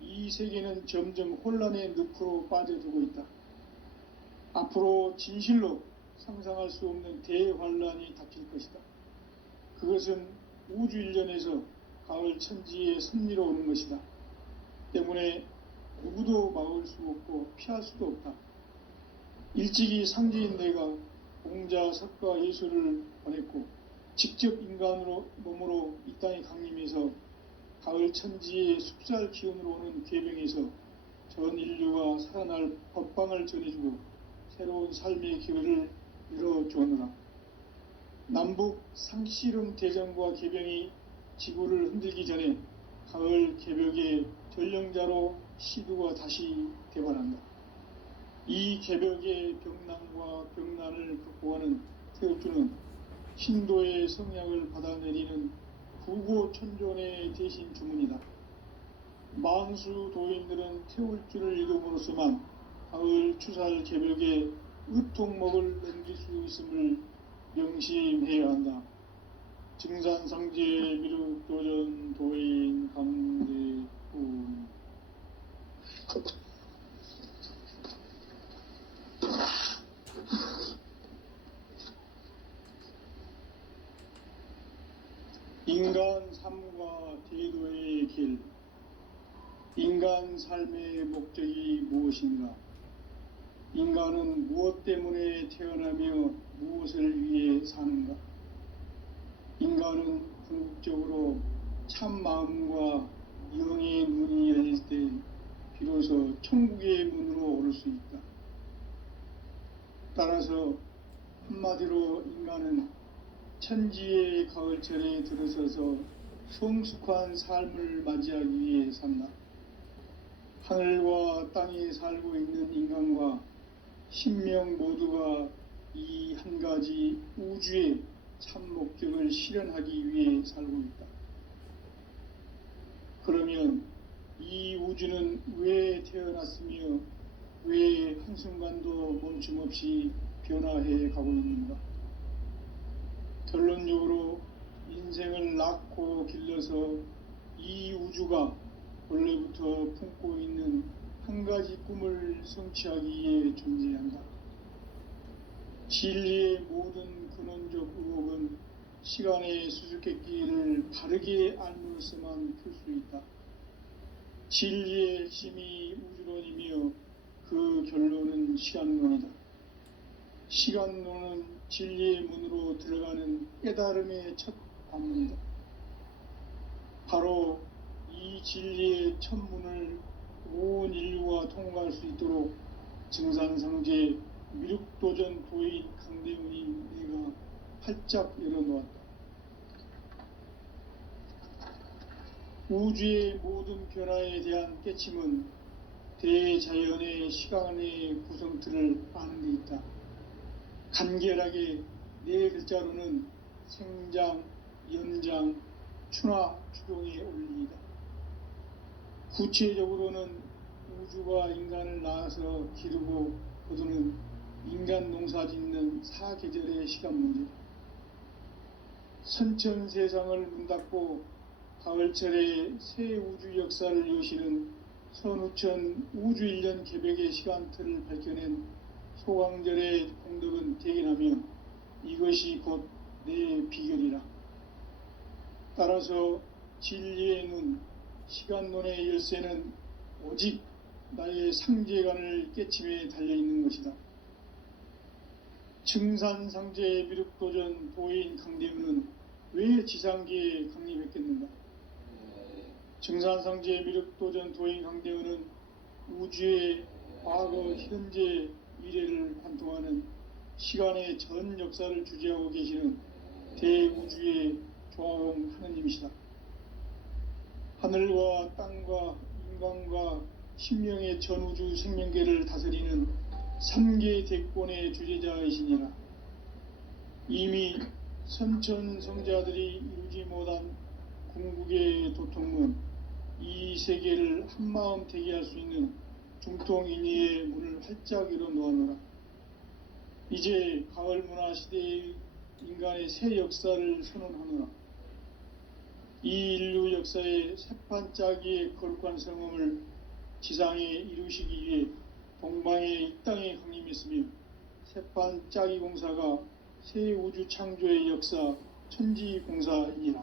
이 세계는 점점 혼란의 늪으로 빠져들고 있다. 앞으로 진실로 상상할 수 없는 대환란이 닥칠 것이다. 그것은 우주 일련에서 가을 천지의 섭리로 오는 것이다. 때문에 누구도 막을 수 없고 피할 수도 없다. 일찍이 상제인 내가 공자, 석가, 예수를 보냈고 직접 인간으로 몸으로 이 땅에 강림해서 가을 천지의 숲살 기운으로 오는 궤병에서 전 인류가 살아날 법방을 전해주고 새로운 삶의 기회를 열어주었노라. 남북 상씨름 대전과 개병이 지구를 흔들기 전에 가을 개벽의 전령자로 시두가 다시 대발한다. 이 개벽의 병난과 병난을 극복하는 태엽주는 신도의 성약을 받아내리는 구고천존의 대신 주문이다. 만수 도인들은 태울주를 읽음으로써만 가을 추살 개벽의 의통목을 넘길 수 있음을 명심해야 한다. 증산상제 미륵도전 도인 강대훈. 인간 삶과 대도의 길. 인간 삶의 목적이 무엇인가? 인간은 무엇 때문에 태어나며 무엇을 위해 사는가? 인간은 궁극적으로 참 마음과 영의 문이 열릴 때 비로소 천국의 문으로 오를 수 있다. 따라서 한마디로 인간은 천지의 가을철에 들어서서 성숙한 삶을 맞이하기 위해 산다. 하늘과 땅에 살고 있는 인간과 신명 모두가 이 한 가지 우주의 참 목적을 실현하기 위해 살고 있다. 그러면 이 우주는 왜 태어났으며 왜 한순간도 멈춤없이 변화해 가고 있는가? 결론적으로 인생을 낳고 길러서 이 우주가 원래부터 품고 있는 한 가지 꿈을 성취하기 위해 존재한다. 진리의 모든 근원적 의혹은 시간의 수수께끼를 바르게 알므로서만 풀 수 있다. 진리의 핵심이 우주론이며 그 결론은 시간론이다. 시간론은 진리의 문으로 들어가는 깨달음의 첫 관문이다. 바로 이 진리의 첫 문을 온 인류가 통과할 수 있도록 증산상제 미륵도전 도인 강대훈이 내가 활짝 열어놓았다. 우주의 모든 변화에 대한 깨침은 대자연의 시간의 구성틀을 아는 데 있다. 간결하게 네 글자로는 생장, 연장, 추나 추동의 원리이다. 구체적으로는 우주가 인간을 낳아서 기르고 거두는 인간 농사 짓는 사계절의 시간 문제. 선천 세상을 문닫고 가을철에 새 우주 역사를 여시는 선우천 우주일년 개벽의 시간틀을 밝혀낸 소강절의 공덕은 대견하며 이것이 곧 내 비결이라. 따라서 진리의 눈, 시간론의 열쇠는 오직 나의 상제관을 깨침에 달려있는 것이다. 증산상제 미륵도전 도인 강대훈은 왜 지상계에 강림했겠는가? 증산상제 미륵도전 도인 강대훈은 우주의 과거, 현재, 미래를 관통하는 시간의 전 역사를 주재하고 계시는 대우주의 조화용 하느님이시다. 하늘과 땅과 인간과 신명의 전우주 생명계를 다스리는 3계 대권의 주재자이시니라. 이미 선천성자들이 이루지 못한 궁극의 도통은 이 세계를 한마음 되게 할 수 있는 중통인의의 문을 활짝 열어 놓았노라. 이제 가을 문화 시대의 인간의 새 역사를 선언하노라. 이 인류 역사의 새판짜기의 거룩한 성음을 지상에 이루시기 위해 동방의 이 땅에 강림했으며 새판짜기 공사가 새 우주 창조의 역사 천지공사이니라.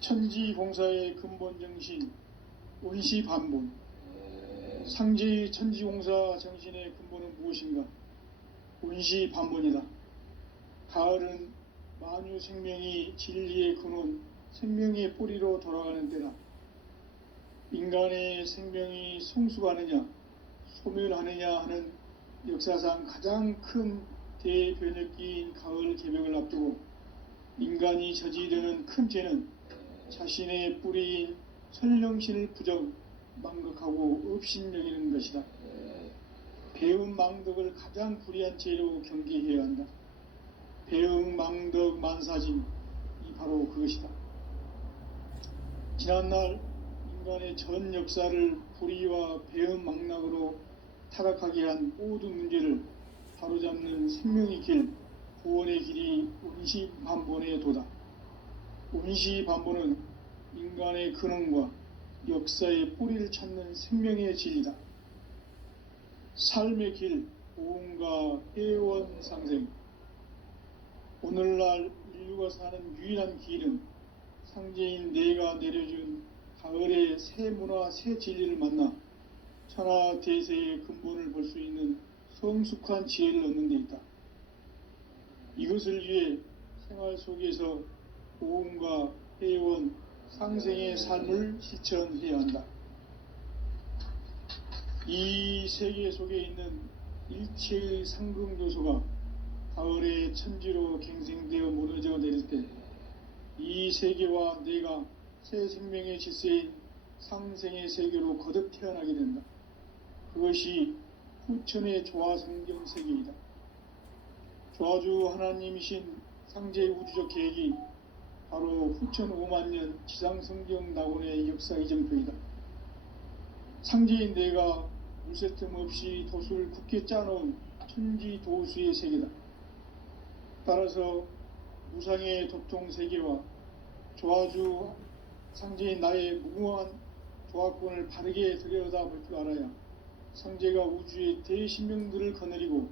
천지공사의 근본 정신 원시반본, 상제의 천지공사 정신의 근본은 무엇인가? 원시반본이다. 가을은 만유 생명이 진리의 근원, 생명의 뿌리로 돌아가는 때다. 인간의 생명이 성숙하느냐, 소멸하느냐 하는 역사상 가장 큰 대변혁기인 가을 개벽을 앞두고 인간이 저지르는 큰 죄는 자신의 뿌리인 선령신을 부정, 망극하고 업신여기는 것이다. 배은 망덕을 가장 불의한 죄로 경계해야 한다. 배은 망덕 만사짐이 바로 그것이다. 지난날 인간의 전 역사를 불의와 배은 망락으로 타락하게 한 모든 문제를 바로잡는 생명의 길, 구원의 길이 원시반본의 도다. 원시반본은 인간의 근원과 역사의 뿌리를 찾는 생명의 진리다. 삶의 길, 보험과 회원 상생. 오늘날 인류가 사는 유일한 길은 상제인 내가 내려준 가을의 새 문화, 새 진리를 만나 천하 대세의 근본을 볼 수 있는 성숙한 지혜를 얻는 데 있다. 이것을 위해 생활 속에서 보험과 회원, 상생의 삶을 실천해야 한다. 이 세계 속에 있는 일체의 상승교소가 가을의 천지로 갱생되어 무너져 내릴 때 이 세계와 내가 새 생명의 질서인 상생의 세계로 거듭 태어나게 된다. 그것이 후천의 조화성경 세계이다. 조화주 하나님이신 상제의 우주적 계획이 바로 후천 5만년 지상성경 낙원의 역사 이정표이다. 상제인 내가 물새 틈 없이 도수를 굳게 짜놓은 천지도수의 세계다. 따라서 무상의 도통 세계와 조화주 상제인 나의 무궁한 조화권을 바르게 들여다볼 줄 알아야 상제가 우주의 대신명들을 거느리고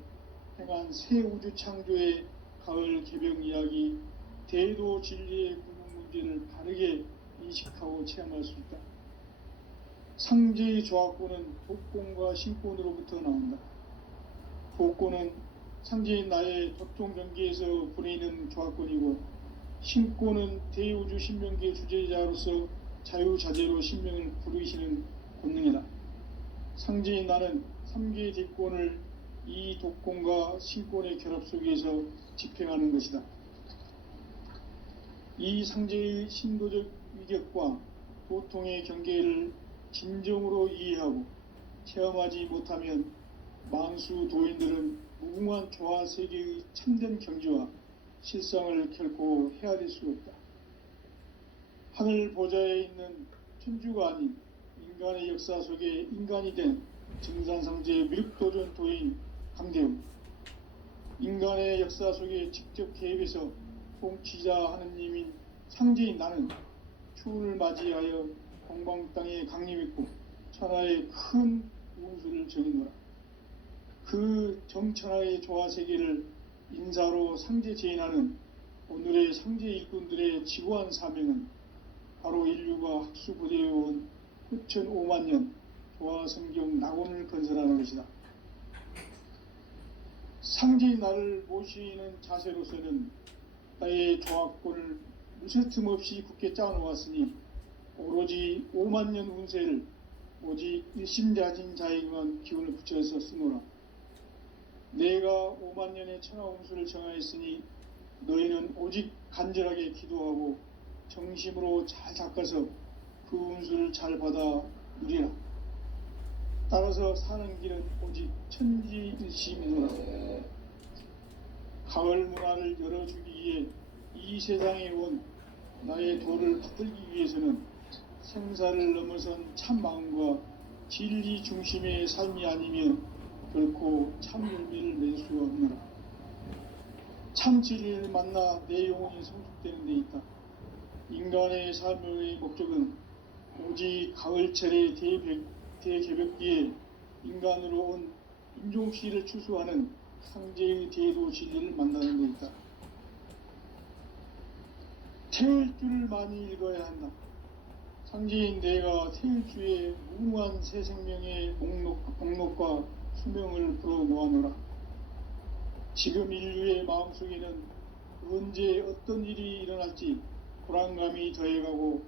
행한 새 우주 창조의 가을 개벽 이야기, 대도 진리의 궁극 문제를 바르게 인식하고 체험할 수 있다. 상제의 조화권은 독권과 신권으로부터 나온다. 독권은 상제인 나의 도통 경계에서 보내는 조화권이고, 신권은 대우주 신명계 주제자로서 자유자재로 신명을 부르시는 권능이다. 상제인 나는 3개의 뒷권을 이 독권과 신권의 결합 속에서 집행하는 것이다. 이 상제의 신도적 위격과 도통의 경계를 진정으로 이해하고 체험하지 못하면 만수 도인들은 무궁한 조화 세계의 참된 경지와 실상을 결코 헤아릴 수 없다. 하늘 보좌에 있는 천주가 아닌 인간의 역사 속에 인간이 된 증산상제의 미륵도전 도인 강대우, 인간의 역사 속에 직접 개입해서 통치자 하느님인 상제인 나는 추운을 맞이하여 동방 땅에 강림했고 천하의 큰 운수를 정의노라. 그 정천하의 조화세계를 인사로 상제 제인하는 오늘의 상제 일꾼들의 지고한 사명은 바로 인류가 학수고대해온 후천 5만년 조화성경 낙원을 건설하는 것이다. 상제인 나를 모시는 자세로서는 나의 조화권을 무쇠 틈 없이 굳게 짜놓았으니 오로지 5만년 운세를 오직 일심자진 자에게만 기운을 붙여서 쓰노라. 내가 5만년의 천하 운수를 정하였으니 너희는 오직 간절하게 기도하고 정심으로 잘 닦아서 그 운수를 잘 받아 누리라. 따라서 사는 길은 오직 천지일시이노라. 가을 문화를 열어주기 위해 이 세상에 온 나의 도를 받들기 위해서는 생사를 넘어선 참 마음과 진리 중심의 삶이 아니면 결코 참 열매를 낼 수가 없노라. 참 진리를 만나 내 영혼이 성숙되는 데 있다. 인간의 삶의 목적은 오직 가을철의 대개벽기에 인간으로 온 인종시를 추수하는 상제의 대도 진리를 만나는 데 있다. 태을 줄을 많이 읽어야 한다. 상제인 내가 태을 주에 무궁한 새 생명의 목록과 수명을 불어 모아노라. 지금 인류의 마음속에는 언제 어떤 일이 일어날지 불안감이 더해가고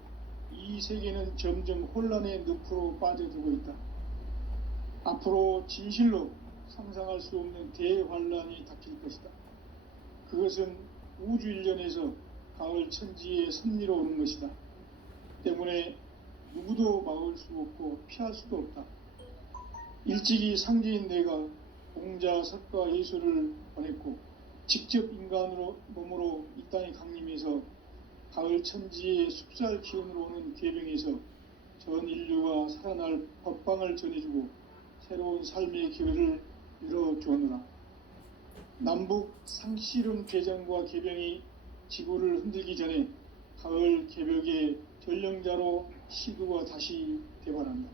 이 세계는 점점 혼란의 늪으로 빠져들고 있다. 앞으로 진실로 상상할 수 없는 대환란이 닥칠 것이다. 그것은 우주 일련에서 가을 천지의 섭리로 오는 것이다. 때문에 누구도 막을 수 없고 피할 수도 없다. 일찍이 상제인 내가 공자, 석가, 예수를 보냈고 직접 인간으로 몸으로 이 땅에 강림해서 가을 천지의 숲살 기운으로 오는 계병에서 전 인류가 살아날 법방을 전해주고 새로운 삶의 기회를 열어주었노라. 남북 상씨름 대전과 계병이 지구를 흔들기 전에 가을 개벽의 전령자로 시두가 다시 대발한다.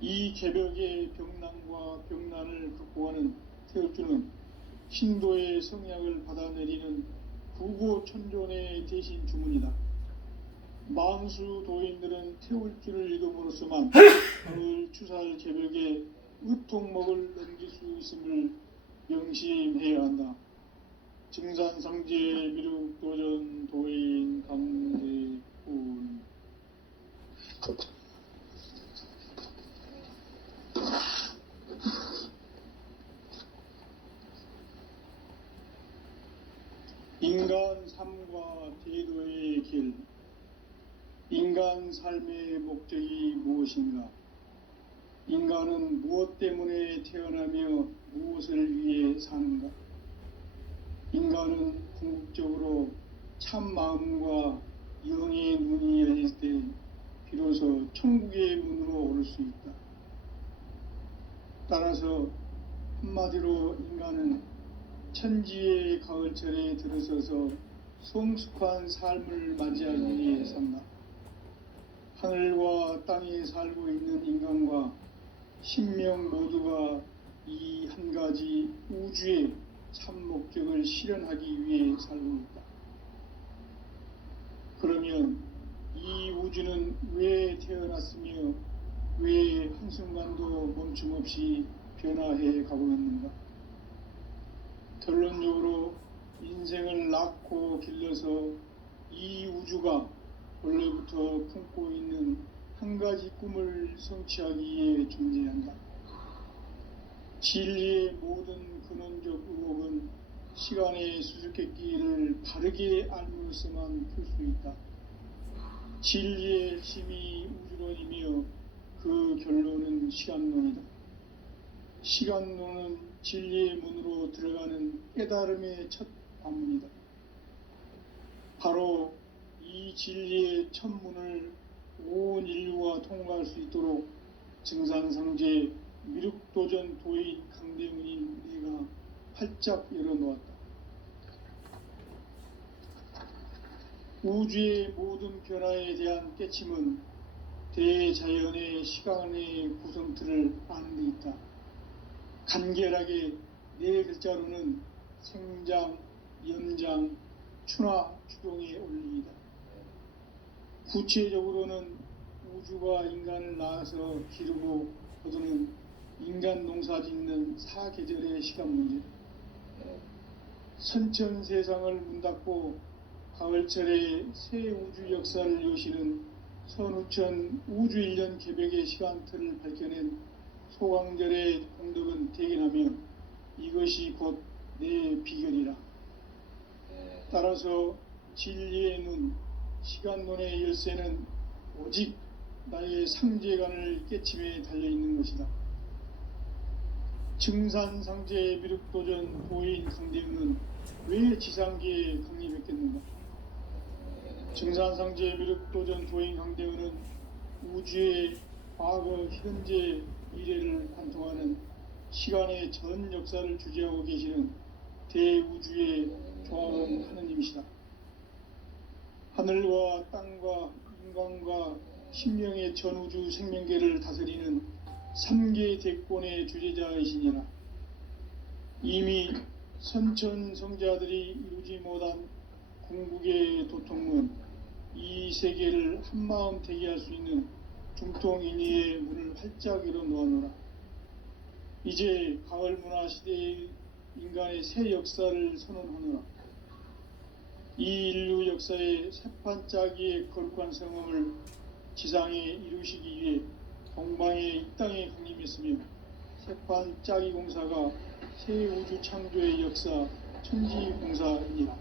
이 개벽의 병난과 병난을 극복하는 태울주는 신도의 성약을 받아내리는 구고천존의 대신 주문이다. 만수 도인들은 태울주를 읽음으로써만 가을 추살 개벽의 의통목을 넘길 수 있음을 명심해야 한다. 증산상제 미륵도전 도인 강대훈. 인간 삶과 대도의 길. 인간 삶의 목적이 무엇인가? 인간은 무엇 때문에 태어나며 무엇을 위해 사는가? 인간은 궁극적으로 참 마음과 영의 눈이 열릴 때 비로소 천국의 문으로 오를 수 있다. 따라서 한마디로 인간은 천지의 가을철에 들어서서 성숙한 삶을 맞이하기 위해 산다. 하늘과 땅에 살고 있는 인간과 신명 모두가 이 한 가지 우주의 참 목적을 실현하기 위해 살고 있다. 그러면 이 우주는 왜 태어났으며 왜 한순간도 멈춤 없이 변화해 가고 있는가? 결론적으로 인생을 낳고 길러서 이 우주가 원래부터 품고 있는 한 가지 꿈을 성취하기 위해 존재한다. 진리의 모든 근원적 의혹은 시간의 수수께끼를 바르게 알므로서만 풀 수 있다. 진리의 핵심이 우주론이며 그 결론은 시간론이다. 시간론은 진리의 문으로 들어가는 깨달음의 첫 관문이다. 바로 이 진리의 첫 문을 온 인류가 통과할 수 있도록 증산상제 미륵도전 도인 강대훈이 우리가 활짝 열어놓았다. 우주의 모든 변화에 대한 깨침은 대자연의 시간의 구성틀을 아는 데 있다. 간결하게 네 글자로는 생장, 연장, 추나 추동의 원리이다. 구체적으로는 우주가 인간을 낳아서 기르고 거두는 인간 농사 짓는 사계절의 시간 문제다. 선천 세상을 문 닫고 가을철에 새 우주 역사를 여시는 선우천 우주일년 개벽의 시간틀을 밝혀낸 소강절의 공덕은 대견하며 이것이 곧 내 비결이라. 따라서 진리의 눈, 시간론의 열쇠는 오직 나의 상제관을 깨침에 달려있는 것이다. 증산상제 미륵도전 도인 강대우는 왜 지상계에 강림했겠는가? 증산상제 미륵도전 도인 강대우는 우주의 과거, 현재, 미래를 관통하는 시간의 전 역사를 주재하고 계시는 대우주의 조화로운 하느님이시다. 하늘과 땅과 인간과 신명의 전우주 생명계를 다스리는 3계 대권의 주재자이시니라. 이미 선천성자들이 이루지 못한 궁극의 도통은 이 세계를 한마음 되게 할 수 있는 중통인의의 문을 활짝 열어놓아노라. 이제 가을 문화 시대의 인간의 새 역사를 선언하노라. 이 인류 역사의 새판짜기의 거룩한 성음을 지상에 이루시기 위해 동방의 이 땅에 강림했으며 새판짜기 공사가 새 우주 창조의 역사 천지공사이니라.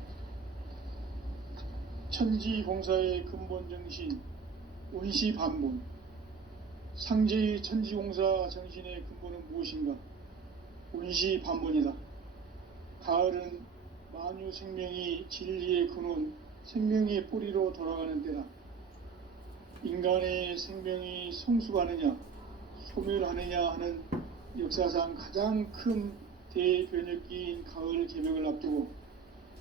천지공사의 근본 정신 온시반본. 상제의 천지공사 정신의 근본은 무엇인가? 온시반본이다. 가을은 만유 생명이 진리의 근원, 생명의 뿌리로 돌아가는 때다. 인간의 생명이 성숙하느냐, 소멸하느냐 하는 역사상 가장 큰 대변혁기인 가을 개벽을 앞두고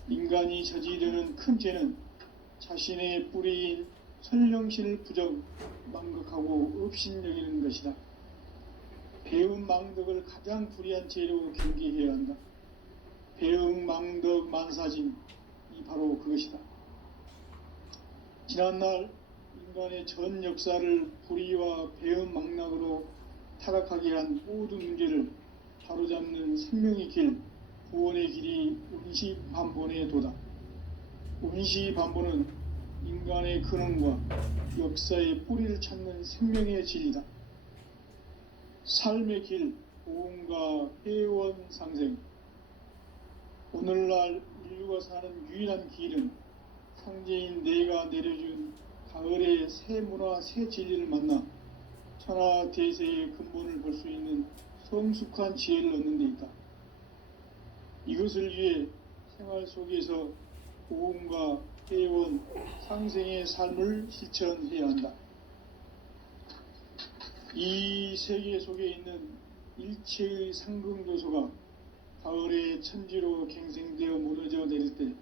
인간이 저지르는 큰 죄는 자신의 뿌리인 선령신을 부정, 망극하고 업신여기는 것이다. 배음 망덕을 가장 불의한 죄로 경계해야 한다. 배음 망덕 만사짐이 바로 그것이다. 지난날 인간의 전 역사를 불의와 배음 망락으로 타락하게 한 모든 문제를 바로잡는 생명의 길, 구원의 길이 온시반본의 도다. 온시반본은 인간의 근원과 역사의 뿌리를 찾는 생명의 진리다. 삶의 길, 보험과 회원 상생. 오늘날 인류가 사는 유일한 길은 상제인 내가 내려준 가을의 새 문화, 새 진리를 만나 천하 대세의 근본을 볼 수 있는 성숙한 지혜를 얻는 데 있다. 이것을 위해 생활 속에서 보험과 회원, 상생의 삶을 실천해야 한다. 이 세계 속에 있는 일체의 상승조소가 가을의 천지로 갱생되어 무너져 내릴 때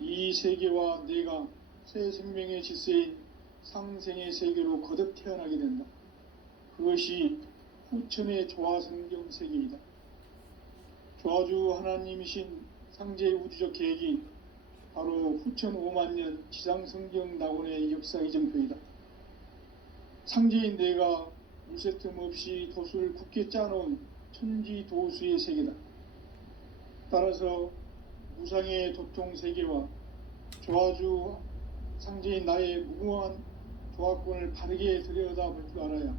이 세계와 내가 새 생명의 질서인 상생의 세계로 거듭 태어나게 된다. 그것이 후천의 조화성경 세계이다. 조화주 하나님이신 상제의 우주적 계획이 바로 후천 5만년 지상성경 낙원의 역사 이정표이다. 상제인 내가 무쇠틈 없이 도수를 굳게 짜놓은 천지도수의 세계다. 따라서 무상의 도통 세계와 조화주 상제인 나의 무궁한 조화권을 바르게 들여다볼 줄 알아야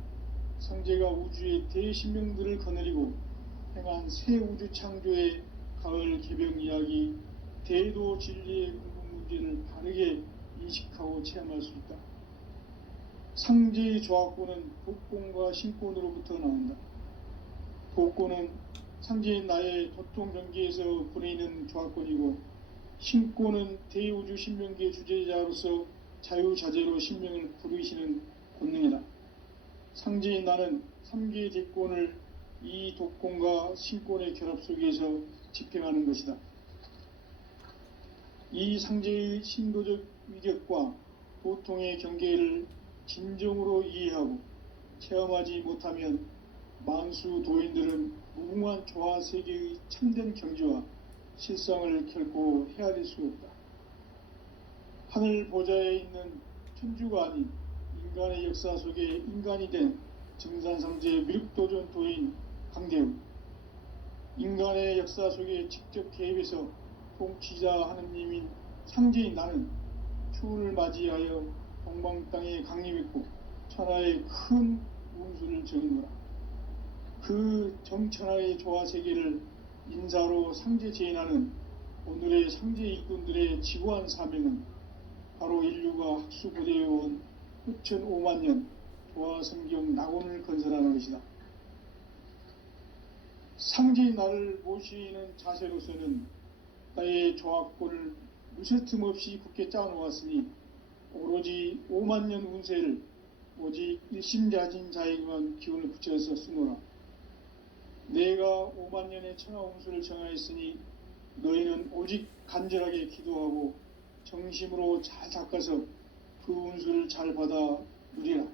상제가 우주의 대신명들을 거느리고 행한 새 우주 창조의 가을 개벽 이야기, 대도 진리의 궁극 문제를 바르게 인식하고 체험할 수 있다. 상제의 조화권은 복권과 신권으로부터 나온다. 복권은 상제인 나의 도통 경계에서 보내는 조화권이고, 신권은 대우주 신명계 주제자로서 자유자재로 신명을 부르시는 권능이다. 상제인 나는 3개의 대권을 이 독권과 신권의 결합 속에서 집행하는 것이다. 이 상제의 신도적 위력과 도통의 경계를 진정으로 이해하고 체험하지 못하면 만수 도인들은 무궁한 조화세계의 참된 경지와 실상을 결코 헤아릴 수 없다. 하늘 보좌에 있는 천주가 아닌 인간의 역사 속에 인간이 된 증산상제 미륵도전 도인 강대우. 인간의 역사 속에 직접 개입해서 통치자 하느님인 상제인 나는 추운을 맞이하여 동방 땅에 강림했고 천하의 큰 운수를 적이노라. 그 정천하의 조화세계를 인사로 상제 제인하는 오늘의 상제 일꾼들의 지고한 사명은 바로 인류가 학수고대해온 후천 5만 년 도화성경 낙원을 건설하는 것이다. 상제의 나를 모시는 자세로서는 나의 조합권을 무쇠틈 없이 굳게 짜놓았으니 오로지 5만 년 운세를 오직 일심자진 자에게만 기운을 붙여서 쓰노라. 내가 5만 년의 천하 운수를 정하였으니 너희는 오직 간절하게 기도하고 정심으로 잘 닦아서 그 운수를 잘 받아 누리라.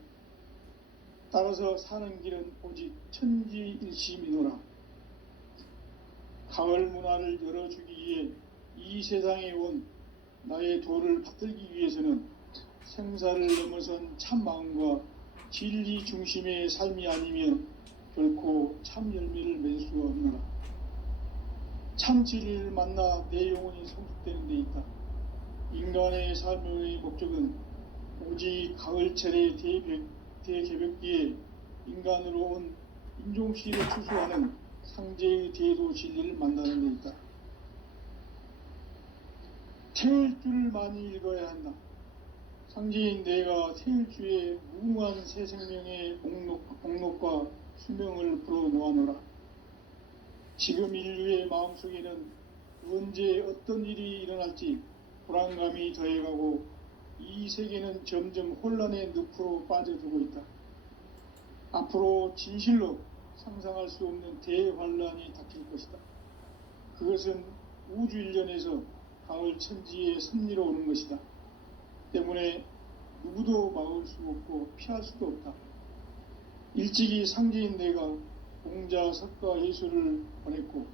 따라서 사는 길은 오직 천지일심이노라. 가을 문화를 열어주기 위해 이 세상에 온 나의 도를 받들기 위해서는 생사를 넘어선 참 마음과 진리 중심의 삶이 아니면 결코 참 열매를 맺을 수가 없노라. 참 진리를 만나 내 영혼이 성숙되는 데 있다. 인간의 삶의 목적은 오직 가을철의 대개벽기에 인간으로 온 인종씨를 추수하는 상제의 대도 진리를 만나는 데 있다. 태울 줄을 많이 읽어야 한다. 상제인 내가 태울 주의 무궁한 새 생명의 목록과 수명을 불어놓아노라. 지금 인류의 마음속에는 언제 어떤 일이 일어날지 불안감이 더해가고 이 세계는 점점 혼란의 늪으로 빠져들고 있다. 앞으로 진실로 상상할 수 없는 대환란이 닥칠 것이다. 그것은 우주 일련에서 가을 천지의 섭리로 오는 것이다. 때문에 누구도 막을 수 없고 피할 수도 없다. 일찍이 상제인 내가 공자, 석가, 예수를 보냈고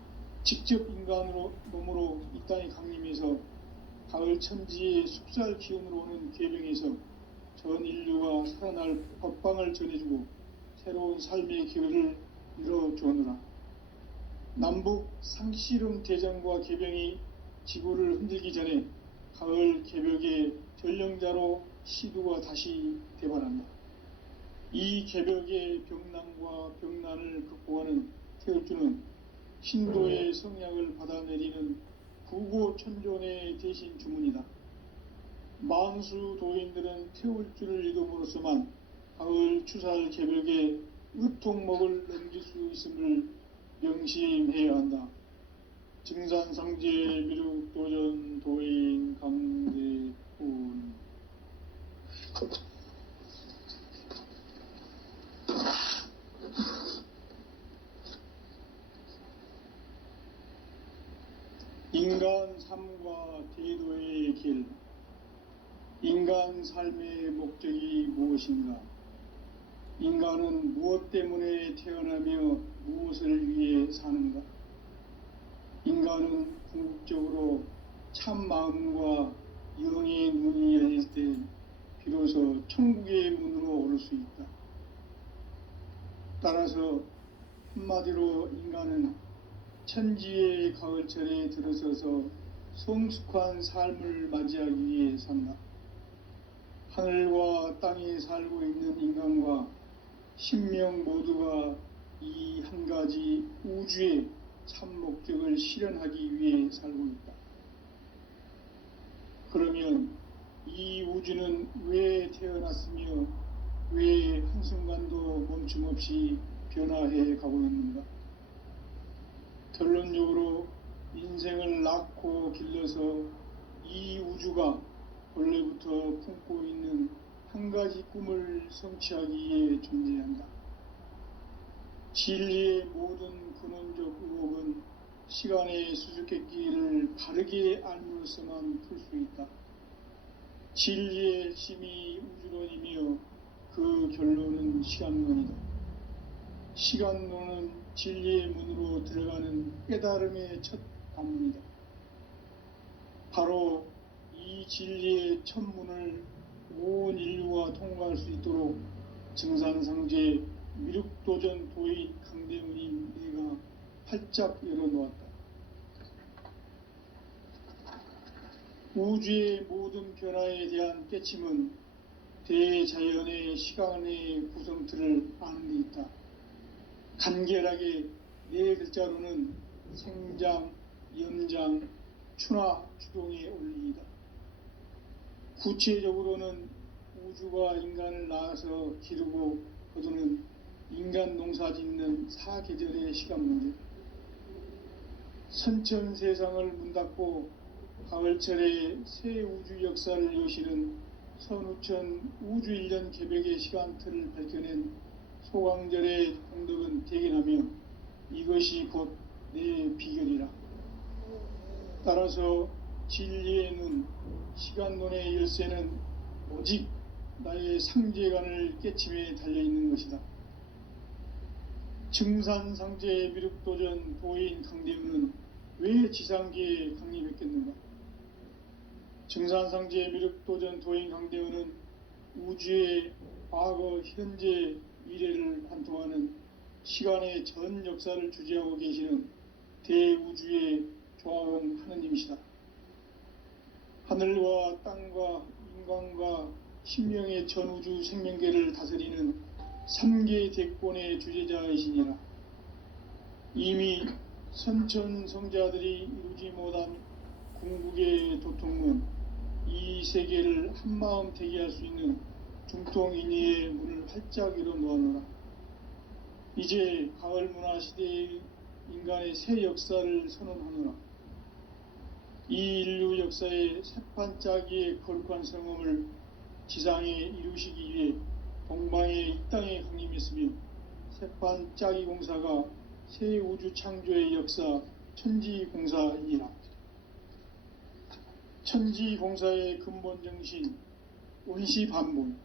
직접 인간으로 몸으로 이 땅에 강림해서 가을 천지의 숲살 기운으로 오는 계명에서 전 인류가 살아날 법방을 전해주고 새로운 삶의 기회를 이뤄주었노라. 남북 상씨름 대전과 계병이 지구를 흔들기 전에 가을 개벽의 전령자로 시두가 다시 대발한다. 이 개벽의 병난과 병난을 극복하는 태울주는 신도의 성약을 받아내리는 구고천존의 대신 주문이다. 만수 도인들은 태울주를 읽음으로써만 가을 추살 개벽의 으통목을 넘길 수 있음을 명심해야 한다. 증산상제 미륵도전 도인 강대훈. 인간 삶과 대도의 길. 인간 삶의 목적이 무엇인가? 인간은 무엇 때문에 태어나며 무엇을 위해 사는가? 인간은 궁극적으로 참 마음과 영의 눈이 열릴 때 비로소 천국의 문으로 오를 수 있다. 따라서 한마디로 인간은 천지의 가을철에 들어서서 성숙한 삶을 맞이하기 위해 산다. 하늘과 땅에 살고 있는 인간과 신명 모두가 이 한 가지 우주의 참 목적을 실현하기 위해 살고 있다. 그러면 이 우주는 왜 태어났으며 왜 한순간도 멈춤없이 변화해 가고 있는가? 결론적으로 인생을 낳고 길러서 이 우주가 원래부터 품고 있는 한 가지 꿈을 성취하기 위해 존재한다. 진리의 모든 근원적 의혹은 시간의 수수께끼를 바르게 알므로서만 풀 수 있다. 진리의 핵심이 우주론이며 그 결론은 시간론이다. 시간론은 진리의 문으로 들어가는 깨달음의 첫 관문이다. 바로 이 진리의 첫 문을 온 인류가 통과할 수 있도록 증산상제 미륵도전 도인 강대훈인 내가 활짝 열어놓았다. 우주의 모든 변화에 대한 깨침은 대자연의 시간의 구성틀을 아는 데 있다. 간결하게 네 글자로는 생장, 연장, 추나 추동의 원리이다. 구체적으로는 우주가 인간을 낳아서 기르고 거두는 인간 농사 짓는 사계절의 시간 문제, 선천 세상을 문 닫고 가을철에 새 우주 역사를 여시는 선우천 우주 1년 개벽의 시간틀을 밝혀낸 소강절의 공덕은 대견하며 이것이 곧 내 비결이라. 따라서 진리의 눈, 시간론의 열쇠는 오직 나의 상제관을 깨침에 달려있는 것이다. 증산상제 미륵도전 도인 강대문은 왜 지상계에 강림했겠는가? 증산상제 미륵도전 도인 강대문은 우주의 과거, 현재, 미래를 관통하는 시간의 전 역사를 주재하고 계시는 대우주의 조화원 하느님이시다. 하늘과 땅과 인간과 신명의 전우주 생명계를 다스리는 3계 대권의 주재자이시니라. 이미 선천성자들이 이루지 못한 궁극의 도통은 이 세계를 한마음 대기할 수 있는 중통인의의 문을 활짝 열어 놓았노라. 이제 가을 문화 시대의 인간의 새 역사를 선언하노라. 이 인류 역사의 새판짜기의 거룩한 성음을 지상에 이루시기 위해 동방의 이 땅에 강림했으며 새판짜기 공사가 새 우주 창조의 역사 천지공사이니라. 천지공사의 근본 정신 원시반본,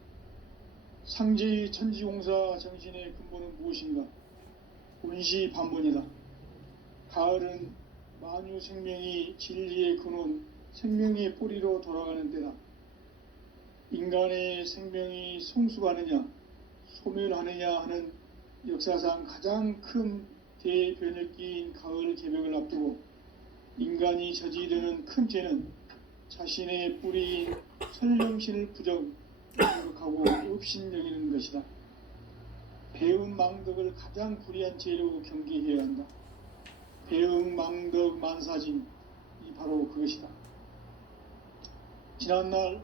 상제의 천지공사 정신의 근본은 무엇인가? 원시반본이다. 가을은 만유 생명이 진리의 근원, 생명의 뿌리로 돌아가는 때다. 인간의 생명이 성숙하느냐, 소멸하느냐 하는 역사상 가장 큰 대변혁기인 가을 개벽을 앞두고 인간이 저지르는 큰 죄는 자신의 뿌리인 설령신을 부정하고 업신여기는 것이다. 배은 망덕을 가장 불의한 죄로 경계해야 한다. 배은 망덕 만사진이 바로 그것이다. 지난날